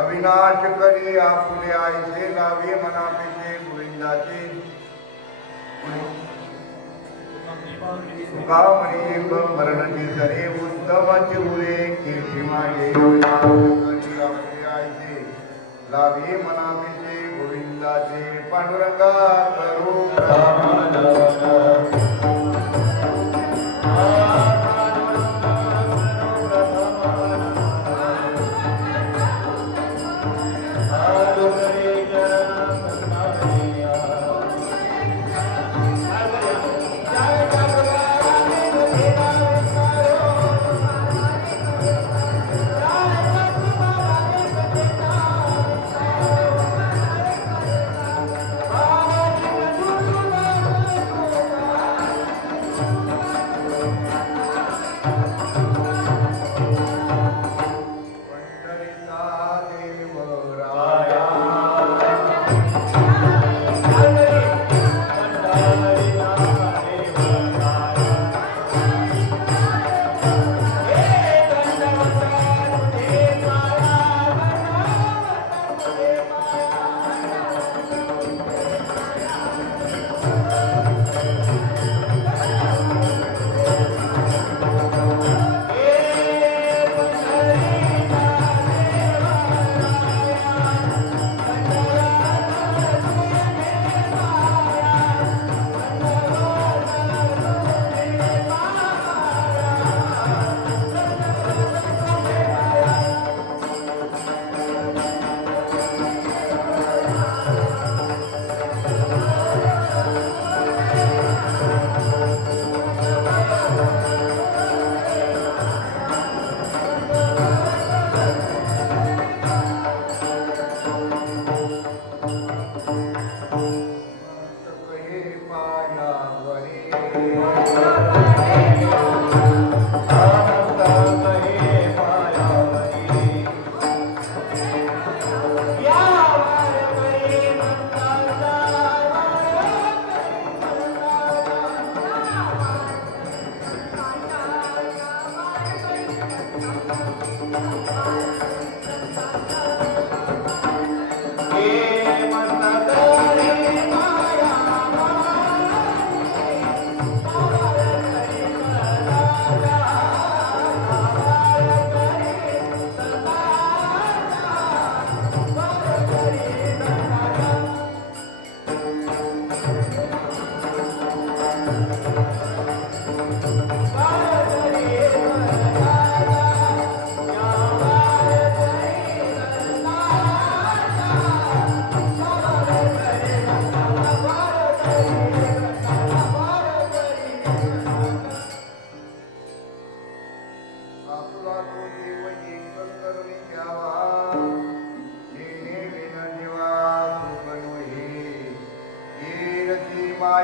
अविनाश करे आपुले आईचे लावे मनापेचे गोविंदाचे सुखामणी मरणचे करे उत्तमाचे उरे कीर्ती मागे अविनाश करे आपुले आईचे लावे मनापेचे गोविंदाचे पांडुरंगा करू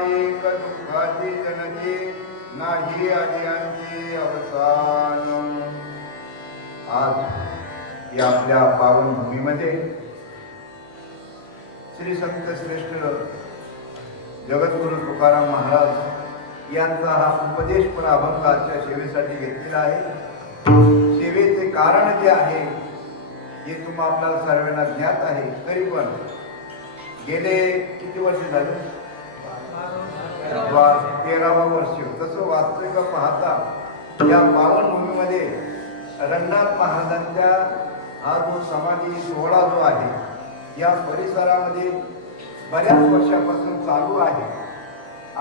एक दुःखाची जननी नाही आदियांची अवसान. आज या आपल्या पावन भूमीमध्ये श्री संत श्रेष्ठ जगद्गुरु तुकाराम महाराज यांचा हा उपदेशपर अभंग आजच्या सेवेसाठी घेतलेला आहे. सेवेचे कारण जे आहे हे तुम्हा आपल्याला सर्वांना ज्ञात आहे. तरी पण गेले किती वर्ष झाले? 13वा वर्ष. तसं वास्तविक पाहता या पावन भूमीमध्ये रंगनाथ महाराजांच्या हा जो समाधी सोहळा जो आहे या परिसरामध्ये बऱ्याच वर्षापासून चालू आहे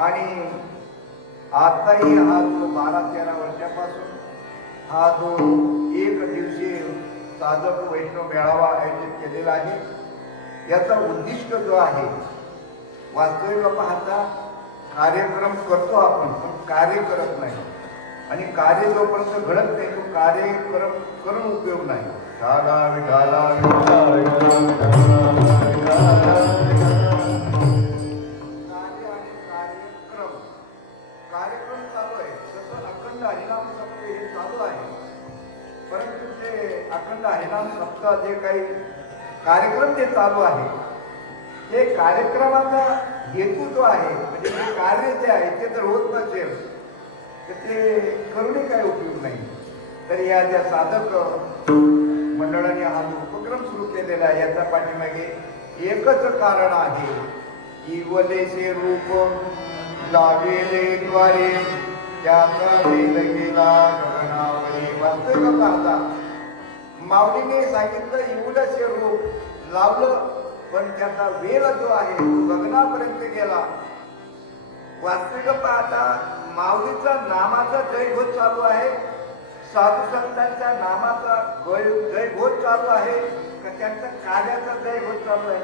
आणि आताही हा जो 12-13 वर्षापासून हा जो एक दिवसीय साधक वैष्णव मेळावा आयोजित केलेला आहे. याचा उद्दिष्ट जो आहे वास्तविक पाहता कार्यक्रम करतो आपण पण कार्य करत नाही आणि कार्य जोपर्यंत घडत नाही तो कार्यक्रम करून उपयोग नाही. झाला विठाला कार्यक्रम चालू आहे. जसं अखंड हरिनाम सप्ताह हे चालू आहे परंतु ते अखंड हरिनाम सप्ताह जे काही कार्यक्रम जे चालू आहे ते कार्यक्रमाचा हेतू जो आहे म्हणजे जे कार्य जे आहे ते जर होत नसेल तर ते करूनही काही उपयोग नाही. तर या ज्या साधक मंडळाने हा उपक्रम सुरू केला घेतलेला आहे. याच्या पाठीमागे एकच कारण आहे, इवलेसे रूप लावेले द्वारे त्याचा वेल गेला गगनावरी. वास्तविक पाहता माऊलीने सांगितलं इवलेसे रूप लावलं, पण त्याचा वेल जो आहे तो गगनापर्यंत गेला. वास्तविक पाहता माऊलीचा नामाचा जयघोष चालू आहे, साधू संतांच्या नामाचा जयघोष चालू आहे का त्यांच्या कार्याचा जयघोष चालू आहे?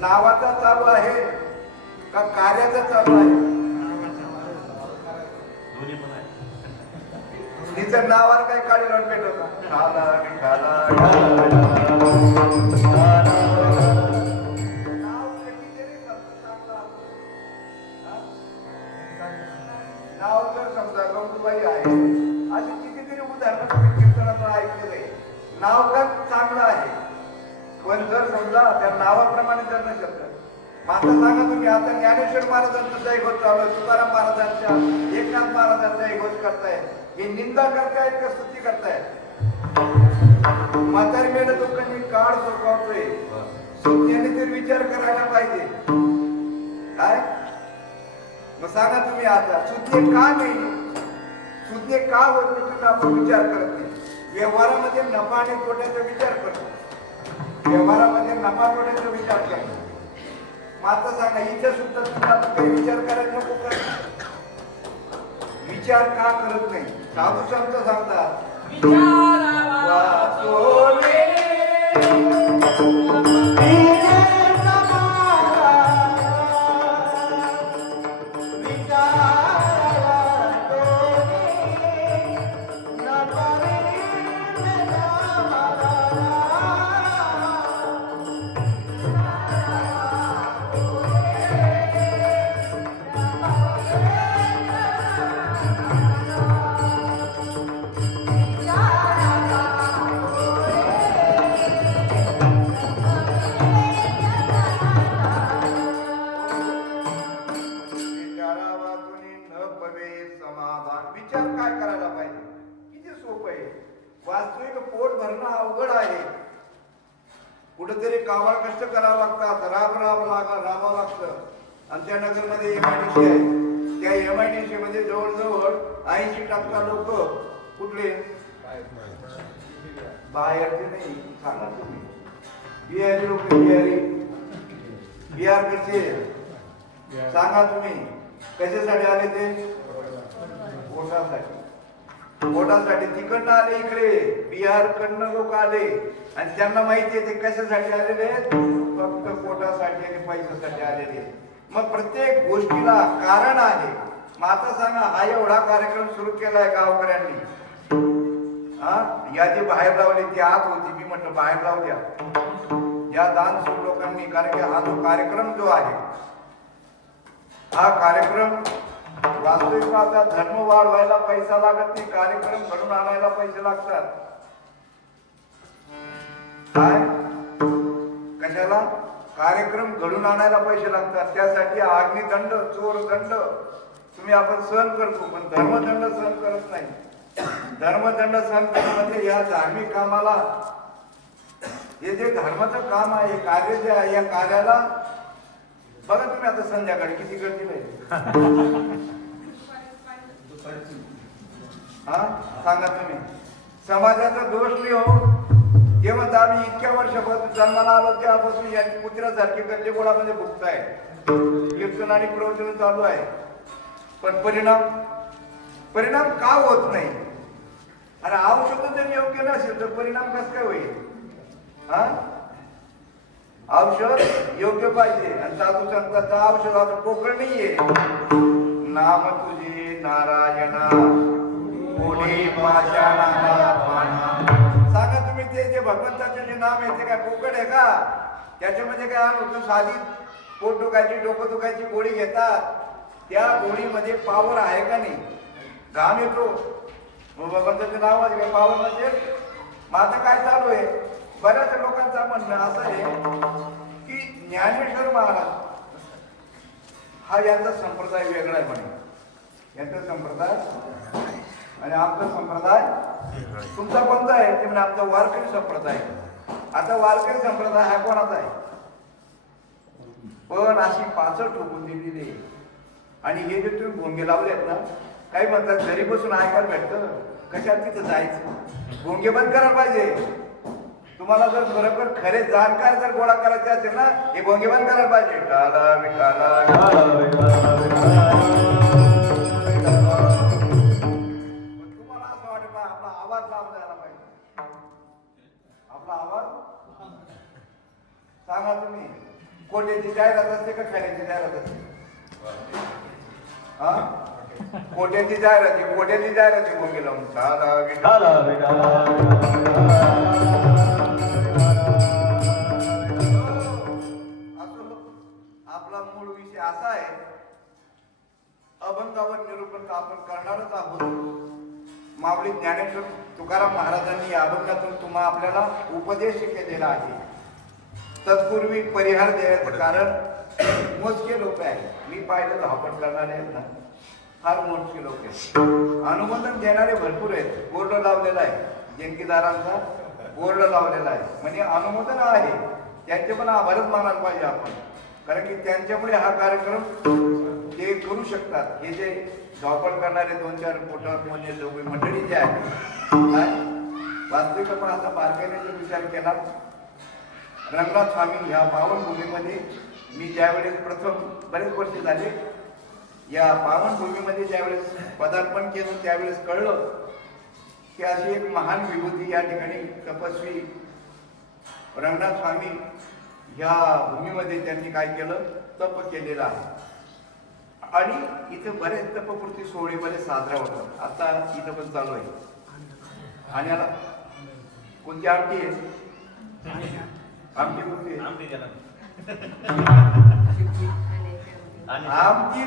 नावाचा चालू आहे का कार्याचा चालू आहे? तिचं नावावर काही काढी लावून भेटत नाव जर समजा गंगूबाई आहे, अशी कितीतरी उदाहरणं तुम्ही कीर्तनातून ऐकलेले. नाव तर चांगलं आहे, पण जर समजा त्या नावाप्रमाणे जर नसेल तर आता सांगा तुम्ही, आता ज्ञानेश्वर महाराजांचा जयघोष चालू आहे, तुकाराम महाराजांच्या, एकनाथ महाराजांचा जयघोष करताय, हे निंदा करतायत का स्तुती करतायत? म्हातारी मेलं लोकांनी काळ सोपवतोय, सुज्ञाने तर विचार करायला पाहिजे. काय मग सांगा तुम्ही, आता सुज्ञ का नाही, सुज्ञ का होत नाही? तुम्ही आपण विचार करत नाही. व्यवहारामध्ये नफा आणि तोट्याचा विचार करतो, व्यवहारामध्ये नफा तोट्याचा विचार करतो. आता सांगा, इथे सुद्धा तुम्ही आपण काही विचार करायला नको का? विचार का करत नाही? साधू संत सांगतात कुठेतरी काबाड कष्ट करावं लागतात, राबावं लागतं. आमच्या नगरमध्ये MIDC आहे, त्या MIDC मध्ये जवळजवळ 80% लोक कुठले बाहेरचे नाही, सांगा तुम्ही, बिहारी लोक, बिहारकडचे. सांगा तुम्ही कशासाठी आले ते? पोटासाठी. तिकडनं आले इकडे, बिहारकडनं लोक आले आणि त्यांना माहिती आहे ते कशासाठी आलेले आहेत, फक्त पोटासाठी आणि पैशासाठी आलेले. मग प्रत्येक गोष्टीला कारण आहे. मग आता सांगा, हा एवढा कार्यक्रम सुरू केलाय गावकऱ्यांनी, यादी बाहेर लावली, ती आत होती, मी म्हटलं बाहेर लावू द्या या दानशूर लोकांनी, कारण की हा जो कार्यक्रम जो आहे, हा कार्यक्रम वास्तविक आता धर्म वाढवायला पैसा लागत नाही, कार्यक्रम घडून आणायला पैसे लागतात. काय कशाला? कार्यक्रम घडून आणायला पैसे लागतात. त्यासाठी अग्निदंड, चोरदंड तुम्ही आपण सहन करतो, पण धर्मदंड सहन करत नाही. धर्मदंड सहन करणं म्हणजे या धार्मिक कामाला, हे जे धर्माचं काम आहे, कार्य जे आहे, या कार्याला बघा तुम्ही आता संध्याकाळी किती गर्दी नाही. हा सांगा तुम्ही, समाजाचा दोष नाही हो. जेव्हा आम्ही इतक्या वर्षापासून जन्माला आलो तेव्हापासून या कुत्र्यासारखे गल्ले गोळामध्ये भुगताय, कीर्तन आणि प्रवचन चालू आहे, पण परिणाम का होत नाही? अरे औषध जर योग्य नसेल तर परिणाम कस काय होईल? औषध योग्य पाहिजे. आणि साधू संतांचं औषधाचं पोकळ नाहीये. नाम तुझे नारायणा कोणी सांगा तुम्ही, ते जे भगवंताचे जे नाम आहे ते काय पोकळ आहे का? त्याच्यामध्ये काय होतं, साधी पोट दुखायची, डोकं दुखायची गोळी घेतात, त्या गोळीमध्ये पावर आहे का नाही? घाम येतो, भगवंताचं नाव आहे काय पावर नसेल? मग आता काय चालू आहे, बऱ्याच लोकांचं म्हणणं असं आहे की ज्ञानेश्वर महाराज हा यांचा संप्रदाय वेगळा आहे म्हणे. यांचा संप्रदाय आणि आपला संप्रदाय तुमचा कोणता आहे ते म्हणजे आमचा वारकरी संप्रदाय. आता वारकरी संप्रदाय हा कोणाचा आहे? पण अशी पाचड ठोकून दिलेली आहे. आणि हे जे तुम्ही भोंगे लावलेत ना, काही म्हणतात घरी बसून ऐकायला भेटतं, कशात तिथं जायचं. भोंगे बंद करायला पाहिजे. तुम्हाला जर खरोखर खरे जाणकार जर गोळा करायचे असेल ना, हे भोंगे बंद करायला पाहिजे. टाला विटाला तुम्हाला असं वाटत आपला आवाज लांब जायला पाहिजे. आपला आवाज सांगा तुम्ही, कोट्याची जाहिरात असते का खऱ्याची जाहिरात असते? हा, कोट्याची जाहिरात, कोट्याची जाहिरात भोंगे लावून टाला विटाला मूळ विषय असा आहे, अभंगावर निरूपण आपण करणारच आहोत. माऊली ज्ञानेश्वर तुकाराम महाराजांनी या अभंगातून तुम्हा आपल्याला उपदेश केलेला आहे. तत्पूर्वी परिहार देण्याचं कारण मोजके लोक आहेत. मी पाहिलं धावपट करणारे आहेत ना, फार मोजके लोक आहेत. अनुमोदन देणारे भरपूर आहेत. बोर्ड लावलेला आहे, देणगीदारांचा बोर्ड लावलेला आहे, म्हणजे अनुमोदन आहे. त्यांचे पण आभारच मानायला पाहिजे आपण, कारण की त्यांच्यामुळे हा कार्यक्रम ते करू शकतात. हे जे धावपळ करणारे 2-4 पोटावर म्हणजे लोक मंडळी जे आहेत, वास्तविक आपण असा बारकाईने जर विचार केला, रंगनाथ स्वामी ह्या पावनभूमीमध्ये मी ज्यावेळेस प्रथम बरेच वर्ष झाले या पावनभूमीमध्ये ज्यावेळेस पदार्पण केलं, त्यावेळेस कळलं की अशी एक महान विभूती या ठिकाणी तपस्वी रंगनाथ स्वामी ह्या भूमीमध्ये त्यांनी काय केलं, तप केलेलं आहे. आणि इथं बरेच तपपूर्ती सोहळे बरेच साजरा होतात. आता इथं पण चालू आहे. आणि याला कोणती आमटी आहे? आमटी कोणती? आमटी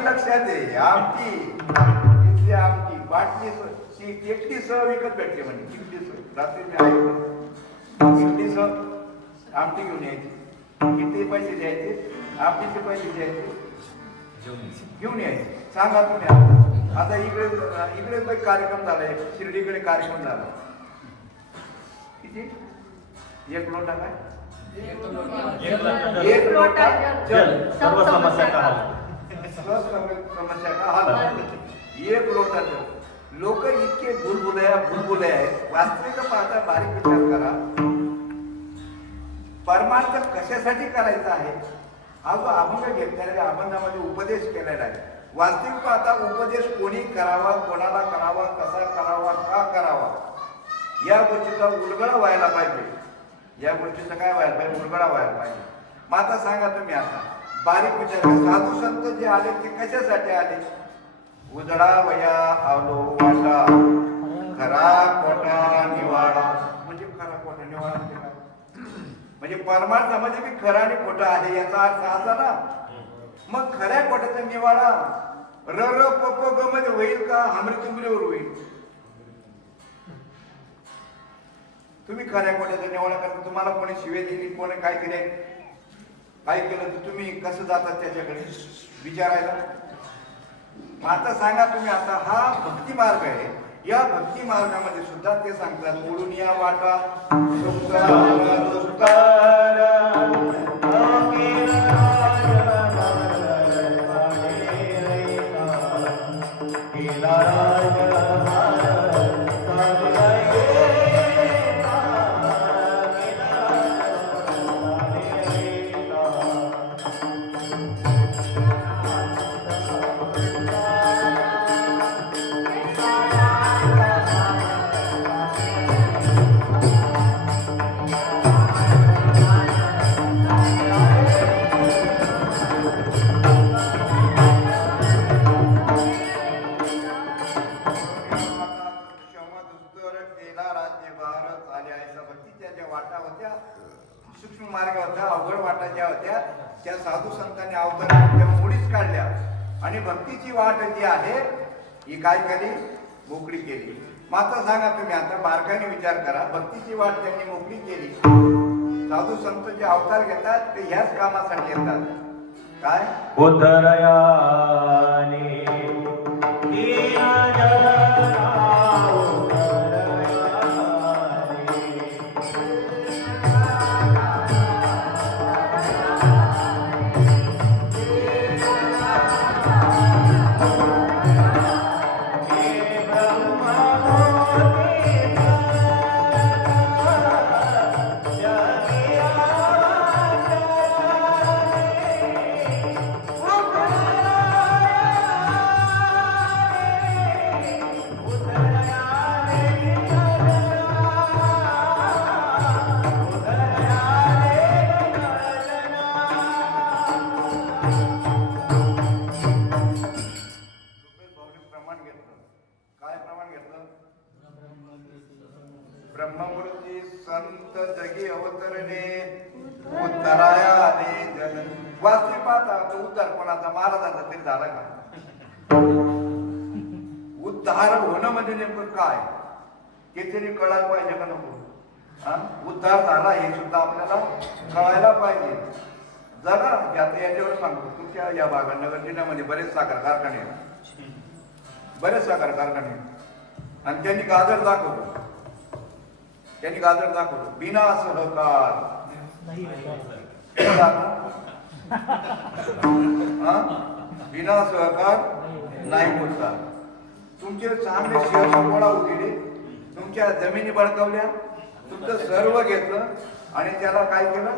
लक्षात आहे. आमटी इथली आमटी बाटली टेकडी सह विकत भेटते म्हणे. टेकडी सह रात्री मी ऐकलं, टेकडी सह आमटी घेऊन यायची. किती पैसे द्यायचे? आमटीचे पैसे द्यायचे, घेऊन यायचे. सांगा तुम्ही. आता इकडे कार्यक्रम झालाय, शिर्डीकडे कार्यक्रम झाला. किती? 1 लोटा काय? 1 लोटा जल सर्व समस्या का हल. 1 लोटा जल. लोक इतके बुलबुले आहेत. वास्तविक पाहता बारीक विचार करा, परमार्थ कशासाठी करायचा आहे हा जो अभंग घेतलेला आहे, अभंगामध्ये उपदेश केलेला आहे. वास्तविक पाहता उपदेश कोणी करावा, कोणाला करावा, कसा करावा, का करावा, या गोष्टीचा उलगडा व्हायला पाहिजे. या गोष्टीचा काय व्हायला पाहिजे? उलगडा व्हायला पाहिजे. मग आता सांगा तुम्ही, आता बारीक विचार करा, साधू संत जे आले ते कशासाठी आले? उजळा वया आलो वाटा, खरा कोटा निवाडा. म्हणजे खरा कोटा निवाडा म्हणजे परमार्थामध्ये मी खरा आणि खोटा आहे याचा अर्थ असा ना. मग खऱ्या खोट्याचा निवाडा र र प प ग मध्ये होईल का हमरी तुमरीवर होईल? तुम्ही खऱ्या खोट्याचा निवाडा करता, तुम्हाला कोणी शिवे दिली, कोणी काय केले, काय केलं तर तुम्ही कसं जातात त्याच्याकडे विचारायला? आता सांगा तुम्ही, आता हा भक्ती मार्ग आहे. या भक्ती मार्गामध्ये सुद्धा ते सांगतात, बोलून या वाटा सूक्ष्म मार्ग होता, अवघड वाटा ज्या होत्या त्या साधू संतांनी अवतार मुळीच काढल्या आणि भक्तीची वाट जी आहे ही काय केली? मोकळी केली. मात्र सांगा तुम्ही, आता बारकाईने विचार करा, भक्तीची वाट त्यांनी मोकळी केली. साधू संत जे अवतार घेतात ते ह्याच कामासाठी येतात. काय? उतरयाने ब्रह्ममूर्ती संत जगी अवतरणे उद्धाराया आले जन. वास्तविक पाहता तो उद्धार कोणाचा महाराजांचा तरी झाला का? उद्धार होणं म्हणजे नेमकं काय ते तरी कळायला पाहिजे का नको? उद्धार झाला हे सुद्धा आपल्याला कळायला पाहिजे. जरा आता याच्यावर सांगतो, तुमच्या या भागात नगर जिल्ह्यामध्ये बरेच साखर कारखाने आहेत, बरेच साखर कारखाने आहेत. आणि त्यांनी गाजर दाखवलं बिना सहकार. बिना सहकार नाही बोलता. तुमचे चांगले शेअर गोळा होते, तुमच्या जमिनी बळकावल्या, तुमचं सर्व घेतलं आणि त्याला काय केलं?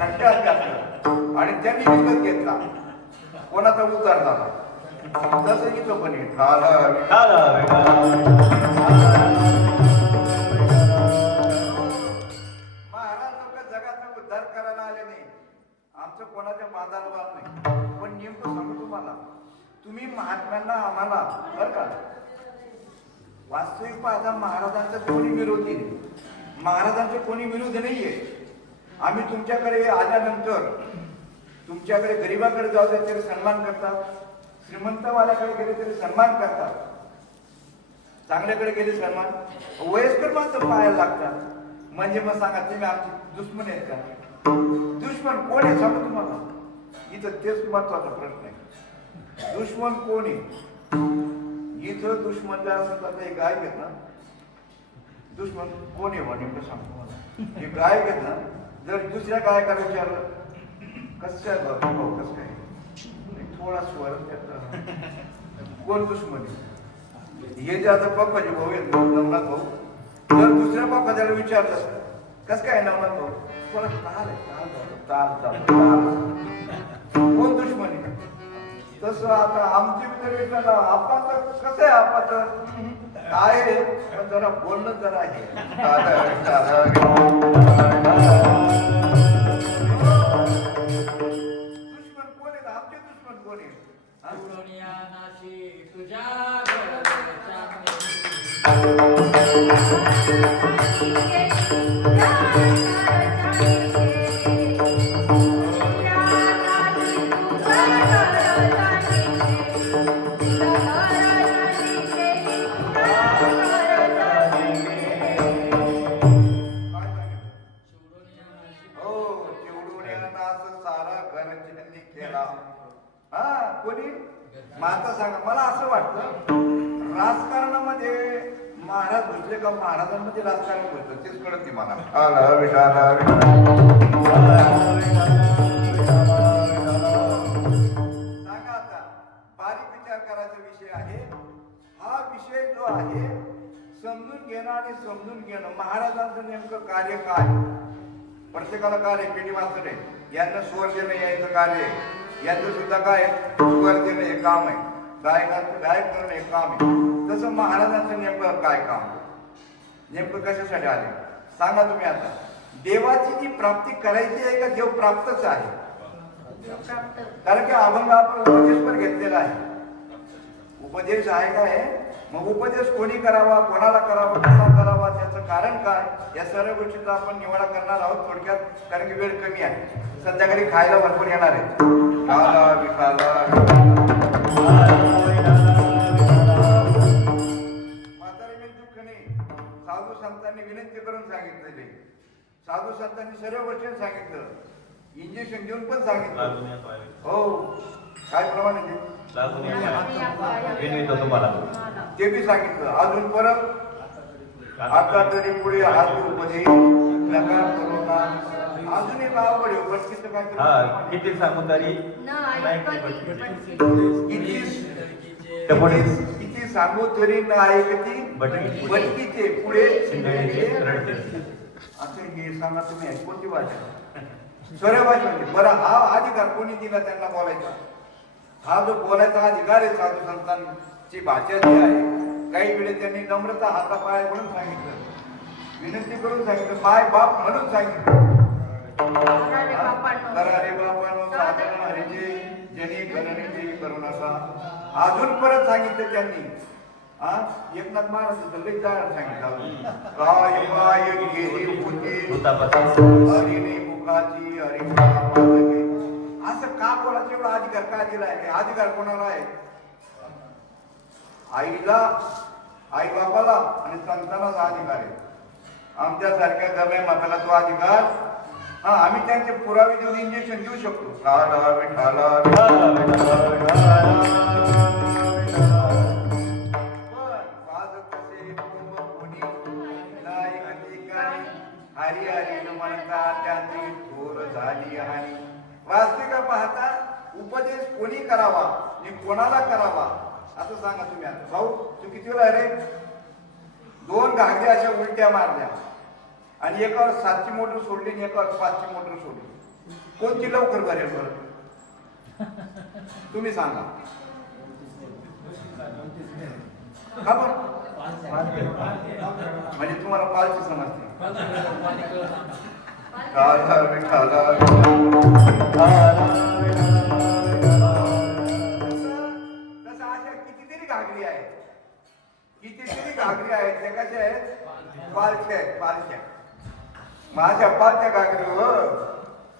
खड्ड्यात घातलं आणि त्यांनी विकत घेतला. कोणाचा उद्धार झाला? तसं इथं पण महाराज लोक जगाचा उद्धार करायला आले नाही. आमचं कोणाच्या बांधाला बाब नाही. पण नेमकं सांगू तुम्हाला, तुम्ही महात्म्यांना आम्हाला बरं का वास्तविक पाहता महाराजांचा कोणी विरोधी नाही, महाराजांचा कोणी विरोध नाहीये. आम्ही तुमच्याकडे आल्यानंतर तुमच्याकडे गरीबाकडे जाऊ द्या तरी सन्मान करतात, श्रीमंतवाल्याकडे गेले तरी सन्मान करतात, चांगल्याकडे गेले सन्मान, वयस्कर मात्र पाहायला लागतात. म्हणजे मग सांगा तुम्ही आमचे दुश्मन आहेत का? दुश्मन कोण आहे सांगू तुम्हाला? इथं तेच महत्वाचा प्रश्न आहे. दुश्मन कोण आहे? इथं दुश्मन जर असं तर एक गाय घेत ना, दुश्मन कोण आहे नेमकं सांगतो मला. हे गाय घेत ना, जर दुसऱ्या गायकाला विचारलं कसं काय, थोडा स्वर कोण दुश्मन आहे? हे जे आता पप्पाचे भाऊ आहेत नवनाथ भाऊ, जर दुसऱ्या पप्पा त्याला विचारलं कसं काय नवनाथ भाऊ, थोडा ताल आहे, कोण दुश्मन आहे? तसं आता आमची विचारलं आपण तर कसं आहे, आपण आहे पण जरा बोलणं जरा आहे. दुश्मन कोण आहेत? आमचे दुश्मन कोण आहेत? आता सांगा, मला असं वाटतं राजकारणामध्ये महाराज घुसले का महाराजांमध्ये राजकारण घुसलं तेच कळत नाही मला. सांगा आता, बारीक विचार करायचा विषय आहे हा. विषय जो आहे समजून घेणं आणि समजून घेणं. महाराजांचं नेमकं कार्य काय? प्रत्येकाला कार्य पेटी मास्तर आहे, यांना स्वर देणं यायचं कार्य आहे, यांचं सुद्धा काय स्वर देणं हे काम आहे, गायकांचं गायक करणं हे काम आहे. तसं महाराजांचं नेमकं काय काम? नेमकं कशासाठी आले सांगा तुम्ही. आता देवाची जी प्राप्ती करायची आहे का देव प्राप्तच आहे? कारण की अभंग आपण उपदेश पण घेतलेला आहे. उपदेश आहे काय? मग उपदेश कोणी करावा, कोणाला करावा, कसा करावा, त्याचं कारण काय, या सर्व गोष्टीचा आपण निवाडा करणार आहोत थोडक्यात. कारण की वेळ कमी आहे, संध्याकाळी खायला भरपूर येणार आहे. म्हातारीने दुःख नाही, साधू संतांनी विनंती करून सांगितलेले, साधू संतांनी सर्व गोष्टी सांगितलं, इंजेक्शन देऊन पण सांगितलं. हो काय प्रमाणे ते बी सांगितलं. अजून परत आता तरी पुढे हात उपदेश नका करू ना. अजून एक आवड आहे बटकीचं काय किती सांगू तरी किती सांगू तरी नाही ऐकती बटकीचे पुढे असं हे सांगा तुम्ही. कोणती भाषा? सर्व भाषा. बरं हा अधिकार कोणी दिला त्यांना बोलायचा? हा जो बोलायचा अधिकार आहे साधू संतांची भाषा जी आहे, काही वेळेस त्यांनी नम्रता हातापाय म्हणून सांगितलं, विनंती करून सांगितलं, पाय बाप म्हणून सांगितलं. करारे बापानो साधन हरीचे जनी गणनेचे करू नका. अजून परत सांगितलं त्यांनी हा एकनाथ महाराजांचं लई जाड सांगितलं काय माय गेली होती हरिणी मुखाची हरिणा पाजके. असं का कोणाचा एवढा अधिकार काय दिलाय? अधिकार कोणाला आहे? आईला, आई बापाला आणि संतानाचा अधिकार आहे. आमच्यासारख्या गम्या माताला तो अधिकार हा आम्ही त्यांचे पुरावे देऊन इंजेक्शन देऊ शकतो. हरी हरी म्हणता त्यांची थोर झाली आणि वास्तविक पाहता उपदेश कोणी करावा आणि कोणाला करावा असं सांगा तुम्ही. आता भाऊ तू किती वेळा रे 2 घागऱ्या अशा उलट्या मारल्या आणि एकावर 7ची मोटर सोडली आणि एकावर 5ची मोटर सोडली. कोणती लवकर भरेल बरं तुम्ही सांगा. का बरं? म्हणजे तुम्हाला पालची समजते. तसं अशा कितीतरी घागरी आहेत, कितीतरी घागरी आहेत. त्या कशा आहेत? पालख्या आहेत, पालख्या. माझ्या पालख्या घागरीवर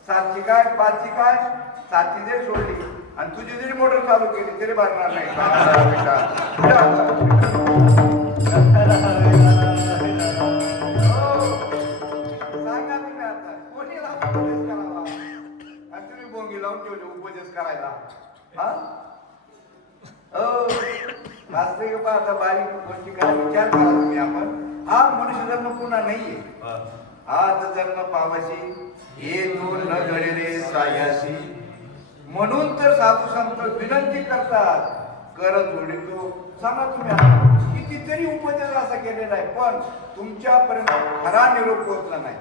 7ची काय 5ची काय 7ची जरी सोडली आणि तुझी जरी मोटर चालू केली तरी भरणार नाही. सांगा तुम्ही आता कोणीला उपदेश करावा आणि तुम्ही बोंगी लावून ठेवले उपदेश करायला. हा वास्तविक पाहता बारीक गोष्टी करा, विचार करा तुम्ही. आपण हा मनुष्य जन्म पुन्हा नाहीये. आज जन्म पावाशी हे 2 न घडले सायाशी. म्हणून तर साधू संत विनंती करतात कर जोडितो. सांगा तुम्ही कितीतरी उपदेश असा केलेला आहे पण तुमच्यापर्यंत खरा निरोप पोहोचला नाही.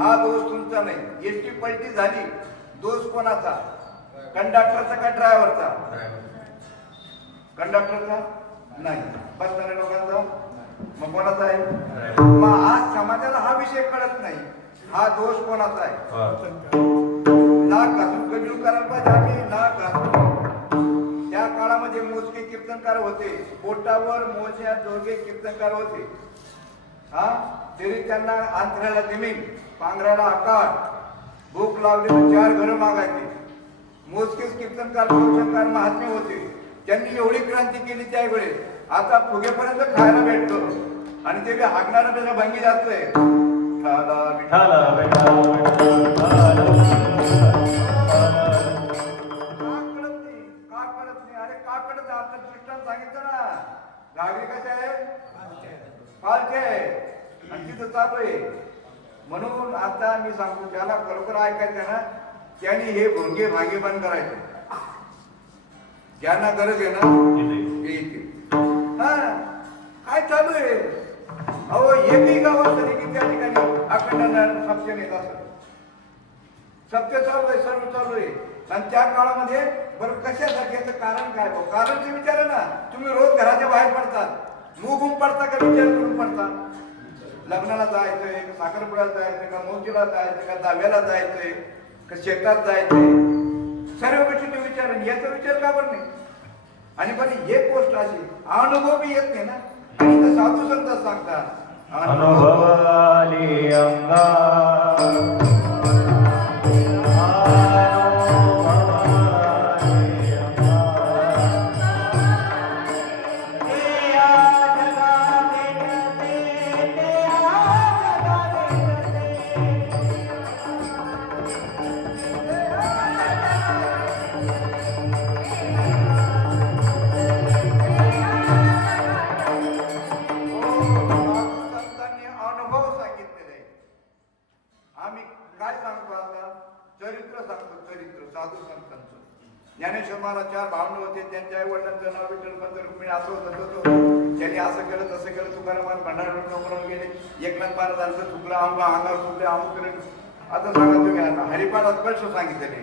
हा दोष तुमचा नाही. एसटी पलटी झाली, दोष कोणाचा? कंडक्टरचा का ड्रायव्हरचा? कंडक्टरचा नाही. बसणाऱ्या लोकांचा मग कोणाचा आहे? मग आज समाजाला हा विषय कळत नाही. हा दोष कोणाचा आहे? नाक घासून कबील करायला पाहिजे आम्ही. नाक घासून त्या काळामध्ये मोजके कीर्तनकार होते, पोटावर मोजण्या जोगे कीर्तनकार होते. हा तरी त्यांना अंतऱ्याला जमीन, पांघराला आकार, भूक लागली तर 4 घरं मागायचे. मोजकेच कीर्तनकार कीर्तनकार महात्मे होते. त्यांनी एवढी क्रांती केली त्यावेळेस. आता फुगेपर्यंत खायला भेटतो आणि ते हागणारा त्याच्या भंगी जास्त आहे. सांगितलं ना घागरी कशा आहे? पालखी आहे आणि तिथं चालू आहे. म्हणून आता मी सांगतो ज्याला खरोखर ऐकायचं ना त्यांनी हे भोंगे भांगे बंद करायचे. ज्यांना गरज आहे ना हा काय चालू आहे? अहो एकही गावात तरी की त्या ठिकाणी अखंड सत्य नेत असत. सत्य चालू आहे, सर्व चालू आहे. आणि त्या काळामध्ये बरं कशासाठी याचं कारण काय? कारण ते विचारा ना. तुम्ही रोज घराच्या बाहेर पडतात, मुगून पडता का विचार करून पडता? लग्नाला जायचंय का साखरपुड्याला जायचंय का मोतीला जायचंय का दाव्याला जायचंय का शेतात जायचंय? सर्व गोष्टी ते विचार याचा विचार का बरं नाही? आणि बरं एक गोष्ट अशी अनुभव बी येत नाही ना. आणि इथं साधू संत सांगतात अनुभवाली अंगा ज्ञानेश्वर महाराज 4 भावंड होते. त्यांच्या आई वडिलांचं नाव विठ्ठल पंत रुक्मिणी असं होतं. त्यांनी असं केलं तसं केलं. तुकाराम भंडारा गेले. एकनाथ महाराजांचं चुकलं अंगावर चुकले अमुक केलं. आता सांगा तुम्ही आता हरिपाठात कळसं सांगितलेले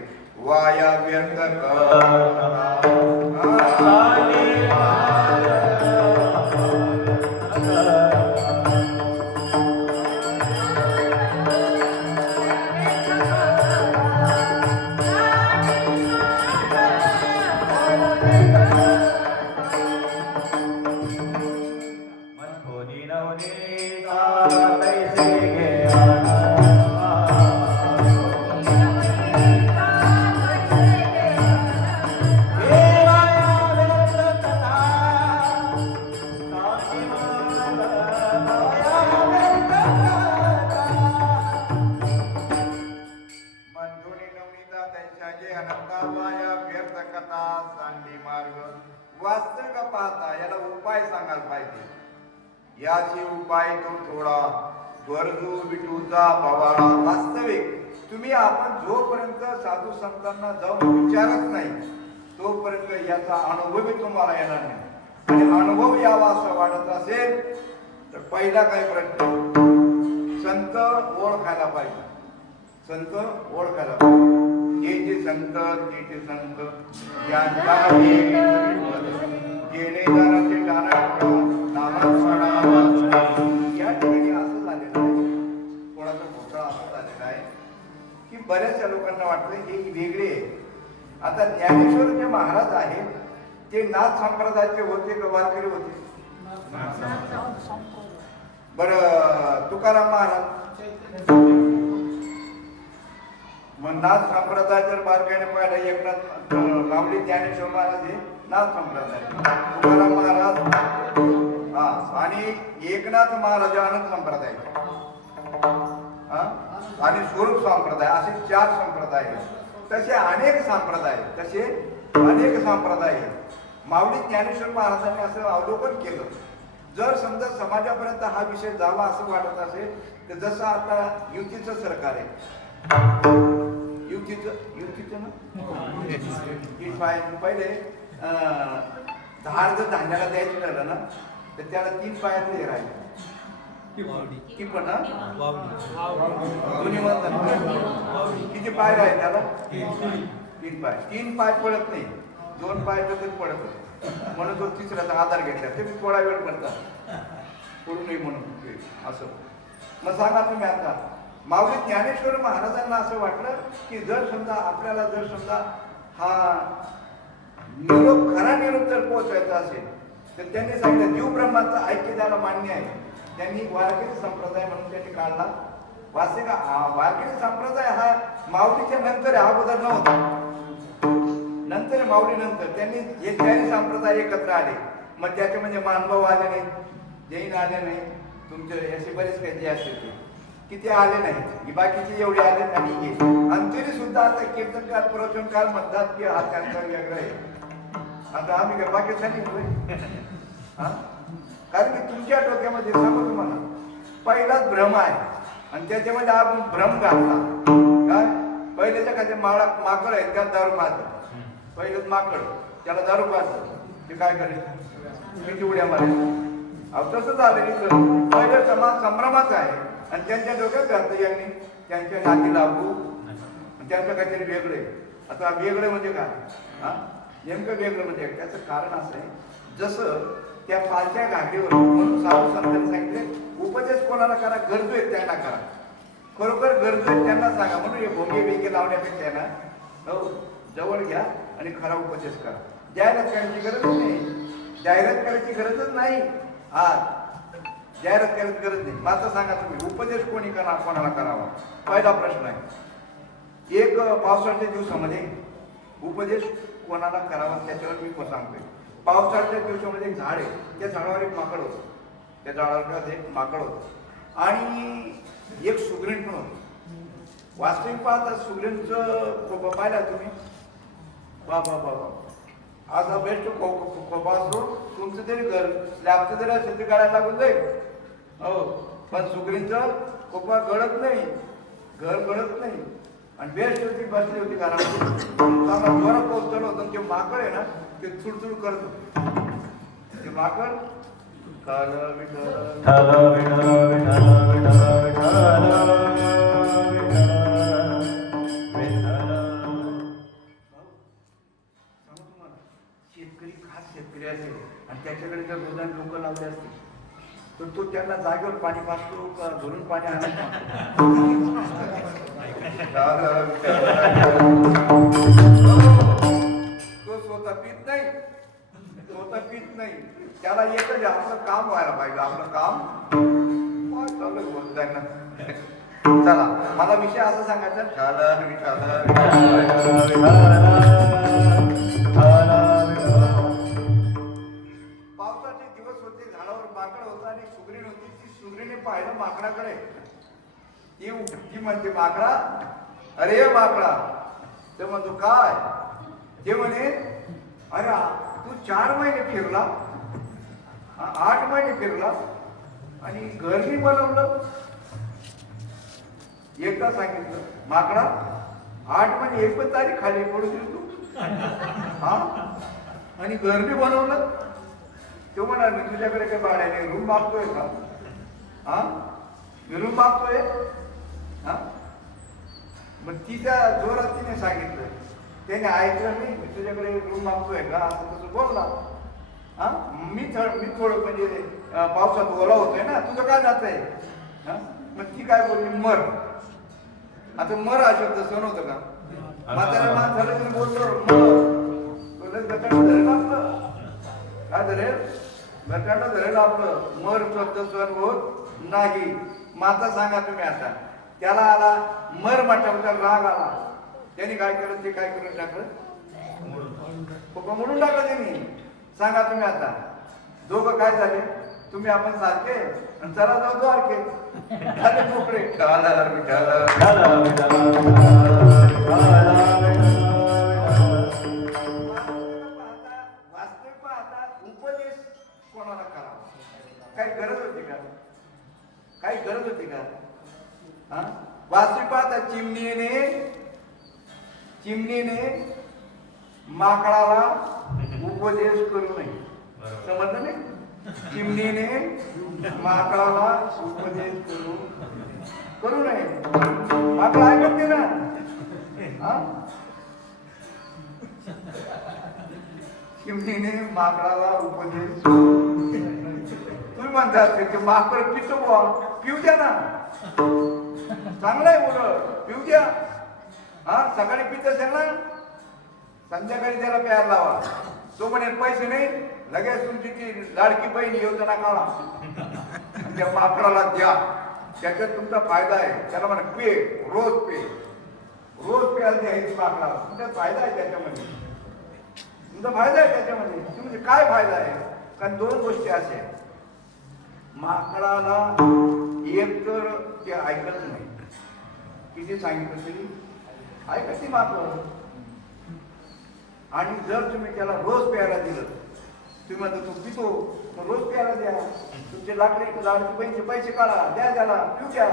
वाया व्यर्थ तैसे घे मंजुनी नवनीता त्यांच्यागे अनंताबाया व्यर्थ कथा सांडी मार्ग वास्तविक पाहता याला उपाय सांगायला पाहिजे याची उपाय तो थोडा गरजू विटूचा पवाडा वास्तविक तुम्ही आपण जोपर्यंत साधू संतांना जाऊन विचारत नाही तोपर्यंत याचा अनुभवही तुम्हाला येणार नाही आणि अनुभव यावा असं वाटत असेल तर पहिला काय प्रश्न संत ओळखायला पाहिजे संत ओळखायला पाहिजे जे संत यांचा गेले जाणारे नामास्मरणा या ठिकाणी असं झालेलं आहे थोडासा घोटाळा असं झालेला आहे की बऱ्याचशा लोकांना वाटतं हे वेगळे आहे आता ज्ञानेश्वर जे महाराज आहेत ते नाथ संप्रदायाचे होते का वारकरी होते बरं तुकाराम महाराज मग नाथ संप्रदाय जर बारकाईने पाहिलं एकनाथ माऊली ज्ञानेश्वर महाराज हे नाथ संप्रदाय तुकाराम महाराज हा आणि एकनाथ महाराज आनंद संप्रदाय हा आणि स्वरूप संप्रदाय असे 4 संप्रदाय आहेत तसे अनेक संप्रदाय आहेत माऊली ज्ञानेश्वर महाराजांनी असं अवलोकन केलं जर समजा समाजापर्यंत हा विषय जावा असं वाटत असेल तर जसं आता युतीचं सरकार आहे युतीचं ना पहिले धाड जर धान्याला द्यायचं ठरलं ना तर त्याला 3 पायातले राहिले की पण दोन्ही म्हणतात किती पाय राहिले त्याला 3 पाय पडत नाही 2 पाय तर पडत नाही म्हणून तो तिसऱ्याचा आधार घेतला ते थोडा वेळ पडतात पडू नये म्हणून असं मग सांगा तुम्ही आता माऊली ज्ञानेश्वर महाराजांना असं वाटलं की जर समजा हा निरोप खरा निरोप जर पोहोचायचा असेल तर त्यांनी सांगितलं जीव ब्रह्माचं ऐक्य द्यायला मान्य आहे त्यांनी वारकरी संप्रदाय म्हणून त्यांनी काढला वारकरी संप्रदाय हा माऊलीच्या नंतर अगोदर नव्हता नंतर माऊली नंतर त्यांनी हे 4 संप्रदाय एकत्र आले मग त्याचे म्हणजे मानभाव आले नाही जैन आले नाही तुमचे असे बरेच काही जे असतील ते किती आले नाही बाकीचे एवढे आले आणि हे आणि तरी सुद्धा आता कीर्तनकार प्रवचनकार म्हणतात की हा त्यांचा वेगळा आहे आता आम्ही काय बाकीसाठी हा कारण की तुमच्या डोक्यामध्ये सांगू तुम्हाला पहिलाच भ्रम आहे आणि त्याच्यामध्ये आपण भ्रम घातला काय पहिल्याच्या खाते माकड आहेत त्याला दारू पाहतात पहिलेच माकड त्याला दारू पाहतात ते काय करेल किती उड्या मारायच्या अहो तसं झालं इथं पहिलं समाज संभ्रमाचा आहे आणि त्यांच्या डोक्यात घातलं यांनी त्यांच्या नाती लागू त्यांचं काहीतरी वेगळे आता वेगळं म्हणजे काय हा नेमकं वेगळं म्हणजे त्याचं कारण असं आहे जसं त्या पालच्या घाटीवर म्हणून साधू संतांनी सांगितले उपदेश कोणाला करा गरजू आहेत त्यांना करा खरोखर गरजू आहेत त्यांना सांगा म्हणून हे भोंगे वेगे लावण्यापेक्षा ना हो जवळ घ्या आणि खरा उपदेश करा जाहिरात करायची गरज नाही जाहिरात करायची गरजच नाही हा जाहिरात करायची गरज नाही माझं सांगा तुम्ही उपदेश कोणी करा कोणाला करावा पहिला प्रश्न आहे एक पावसाळ्याच्या दिवसामध्ये उपदेश कोणाला करावा त्याच्यावर मी सांगतोय पावसाळ्याच्या दिवसामध्ये एक झाड आहे त्या झाडावर एक माकड होतं त्या झाडावर एक माकड होतं आणि एक सुगरण पण होतं वास्तविक पाहता सुगरणचं पाहिला तुम्ही बाबा असा बेस्ट खोपा असतो तुमचं तरी घर स्लॅबचं जरी असेल ते गाड्या लागून जाईल हो पण सुगरींचं खोपा गळत नाही घर गळत नाही आणि बेस्ट होती बसली होती घरामध्ये जोरात पाऊस चालू होता ते माकड आहे ना ते चुडचुड करत होते ते माकड शेतकरी खास शेतकरी असेल आणि त्याच्याकडे जर रोजाने लोक लावले असतील तर तो त्यांना जागेवर पाणी पाचतो का घरून पाणी आणत तो स्वतः पीत नाही त्याला एकच आपलं काम व्हायला पाहिजे आपलं काम जाईल ना. चला मला विषय असा सांगायचा पावसाचे दिवस होते, झाडावर माकड होता आणि सुगरीण होती. ती सुगरीने पाहिलं माकडाकडे. ती म्हणते माकडा, अरे माकडा. ते म्हणतो काय? ते म्हणे अरे तू 4 महिने फिरला, 8 महिने फिरला आणि घर मी बनवलं. एकदा सांगितलं माकडा 8 महिने एक पण तारीख खाली पडू दिली तू, हा, आणि घर मी बनवलं. तो म्हणा मी तुझ्याकडे काही भाड्याने रूम मागतोय का? हा, मी रूम मागतोय. हा, मग तिच्या जोरात तिने सांगितलं. त्याने ऐकलं नाही. मी तुझ्याकडे रूम मागतोय का असं तसं बोलला. हा, मी थोडं म्हणजे पावसात ओला होतोय ना, तुझं काय जात आहे? मग ती काय बोलली मर. आता मर हा शब्द सण होतं का? म्हाताऱ्या माणसाला मी बोलतो मर, धरेल आपलं काय धरेल? घटांड धरेल आपलं. मर शब्द सण होत नाही. माता सांगा तुम्ही आता. त्याला आला मर म्हटल्यावर त्याला राग आला. त्यांनी काय केलं? ते काय करून टाकलं? म्हणून टाकलं त्यांनी. सांगा तुम्ही आता दोघं काय झाले? तुम्ही आपण सारखे आणि चला जाऊ द्वारके. झाले मोकळे. वास्तविक पाहता उपदेश कोणाला करावा? काही गरज होती का? काही गरज होती का? हा, वास्तविक पाहता चिमणीने माकडाला उपदेश करू नये. समजलं नाही? चिमणीने माकडाला उपदेश करू नये. माकड ऐकते ना. हा, चिमणीने माकडाला उपदेश. तुम्ही म्हणतात ते माकड पितो बुवा, पिऊ द्या ना. चांगलं आहे मुलं, पिऊ द्या. हा, सकाळी पित असेल ना, संध्याकाळी त्याला प्यायला लावा. तो म्हणेल पैसे नाही, लगेच तुमची ती लाडकी बहीण योजना काढा, त्या माकडाला द्या. त्याच्यात तुमचा फायदा आहे. त्याला म्हणा पे, रोज पे, रोज प्यायला द्यायची माकडाला. तुमचा फायदा आहे त्याच्यामध्ये. तुमचा फायदा आहे त्याच्यामध्ये. म्हणजे काय फायदा आहे? कारण 2 गोष्टी असे. माकडाला एक तर ते ऐकत नाही. किती सांगितलं तरी ऐकत ती माकड. आणि जर तुम्ही त्याला रोज प्यायला दिलं, तुम्ही म्हणतो तू पितो, मग रोज प्यायला द्या. तुमचे लाडकी बहिणीचे पैसे काढा, द्या त्याला, पिऊ द्या.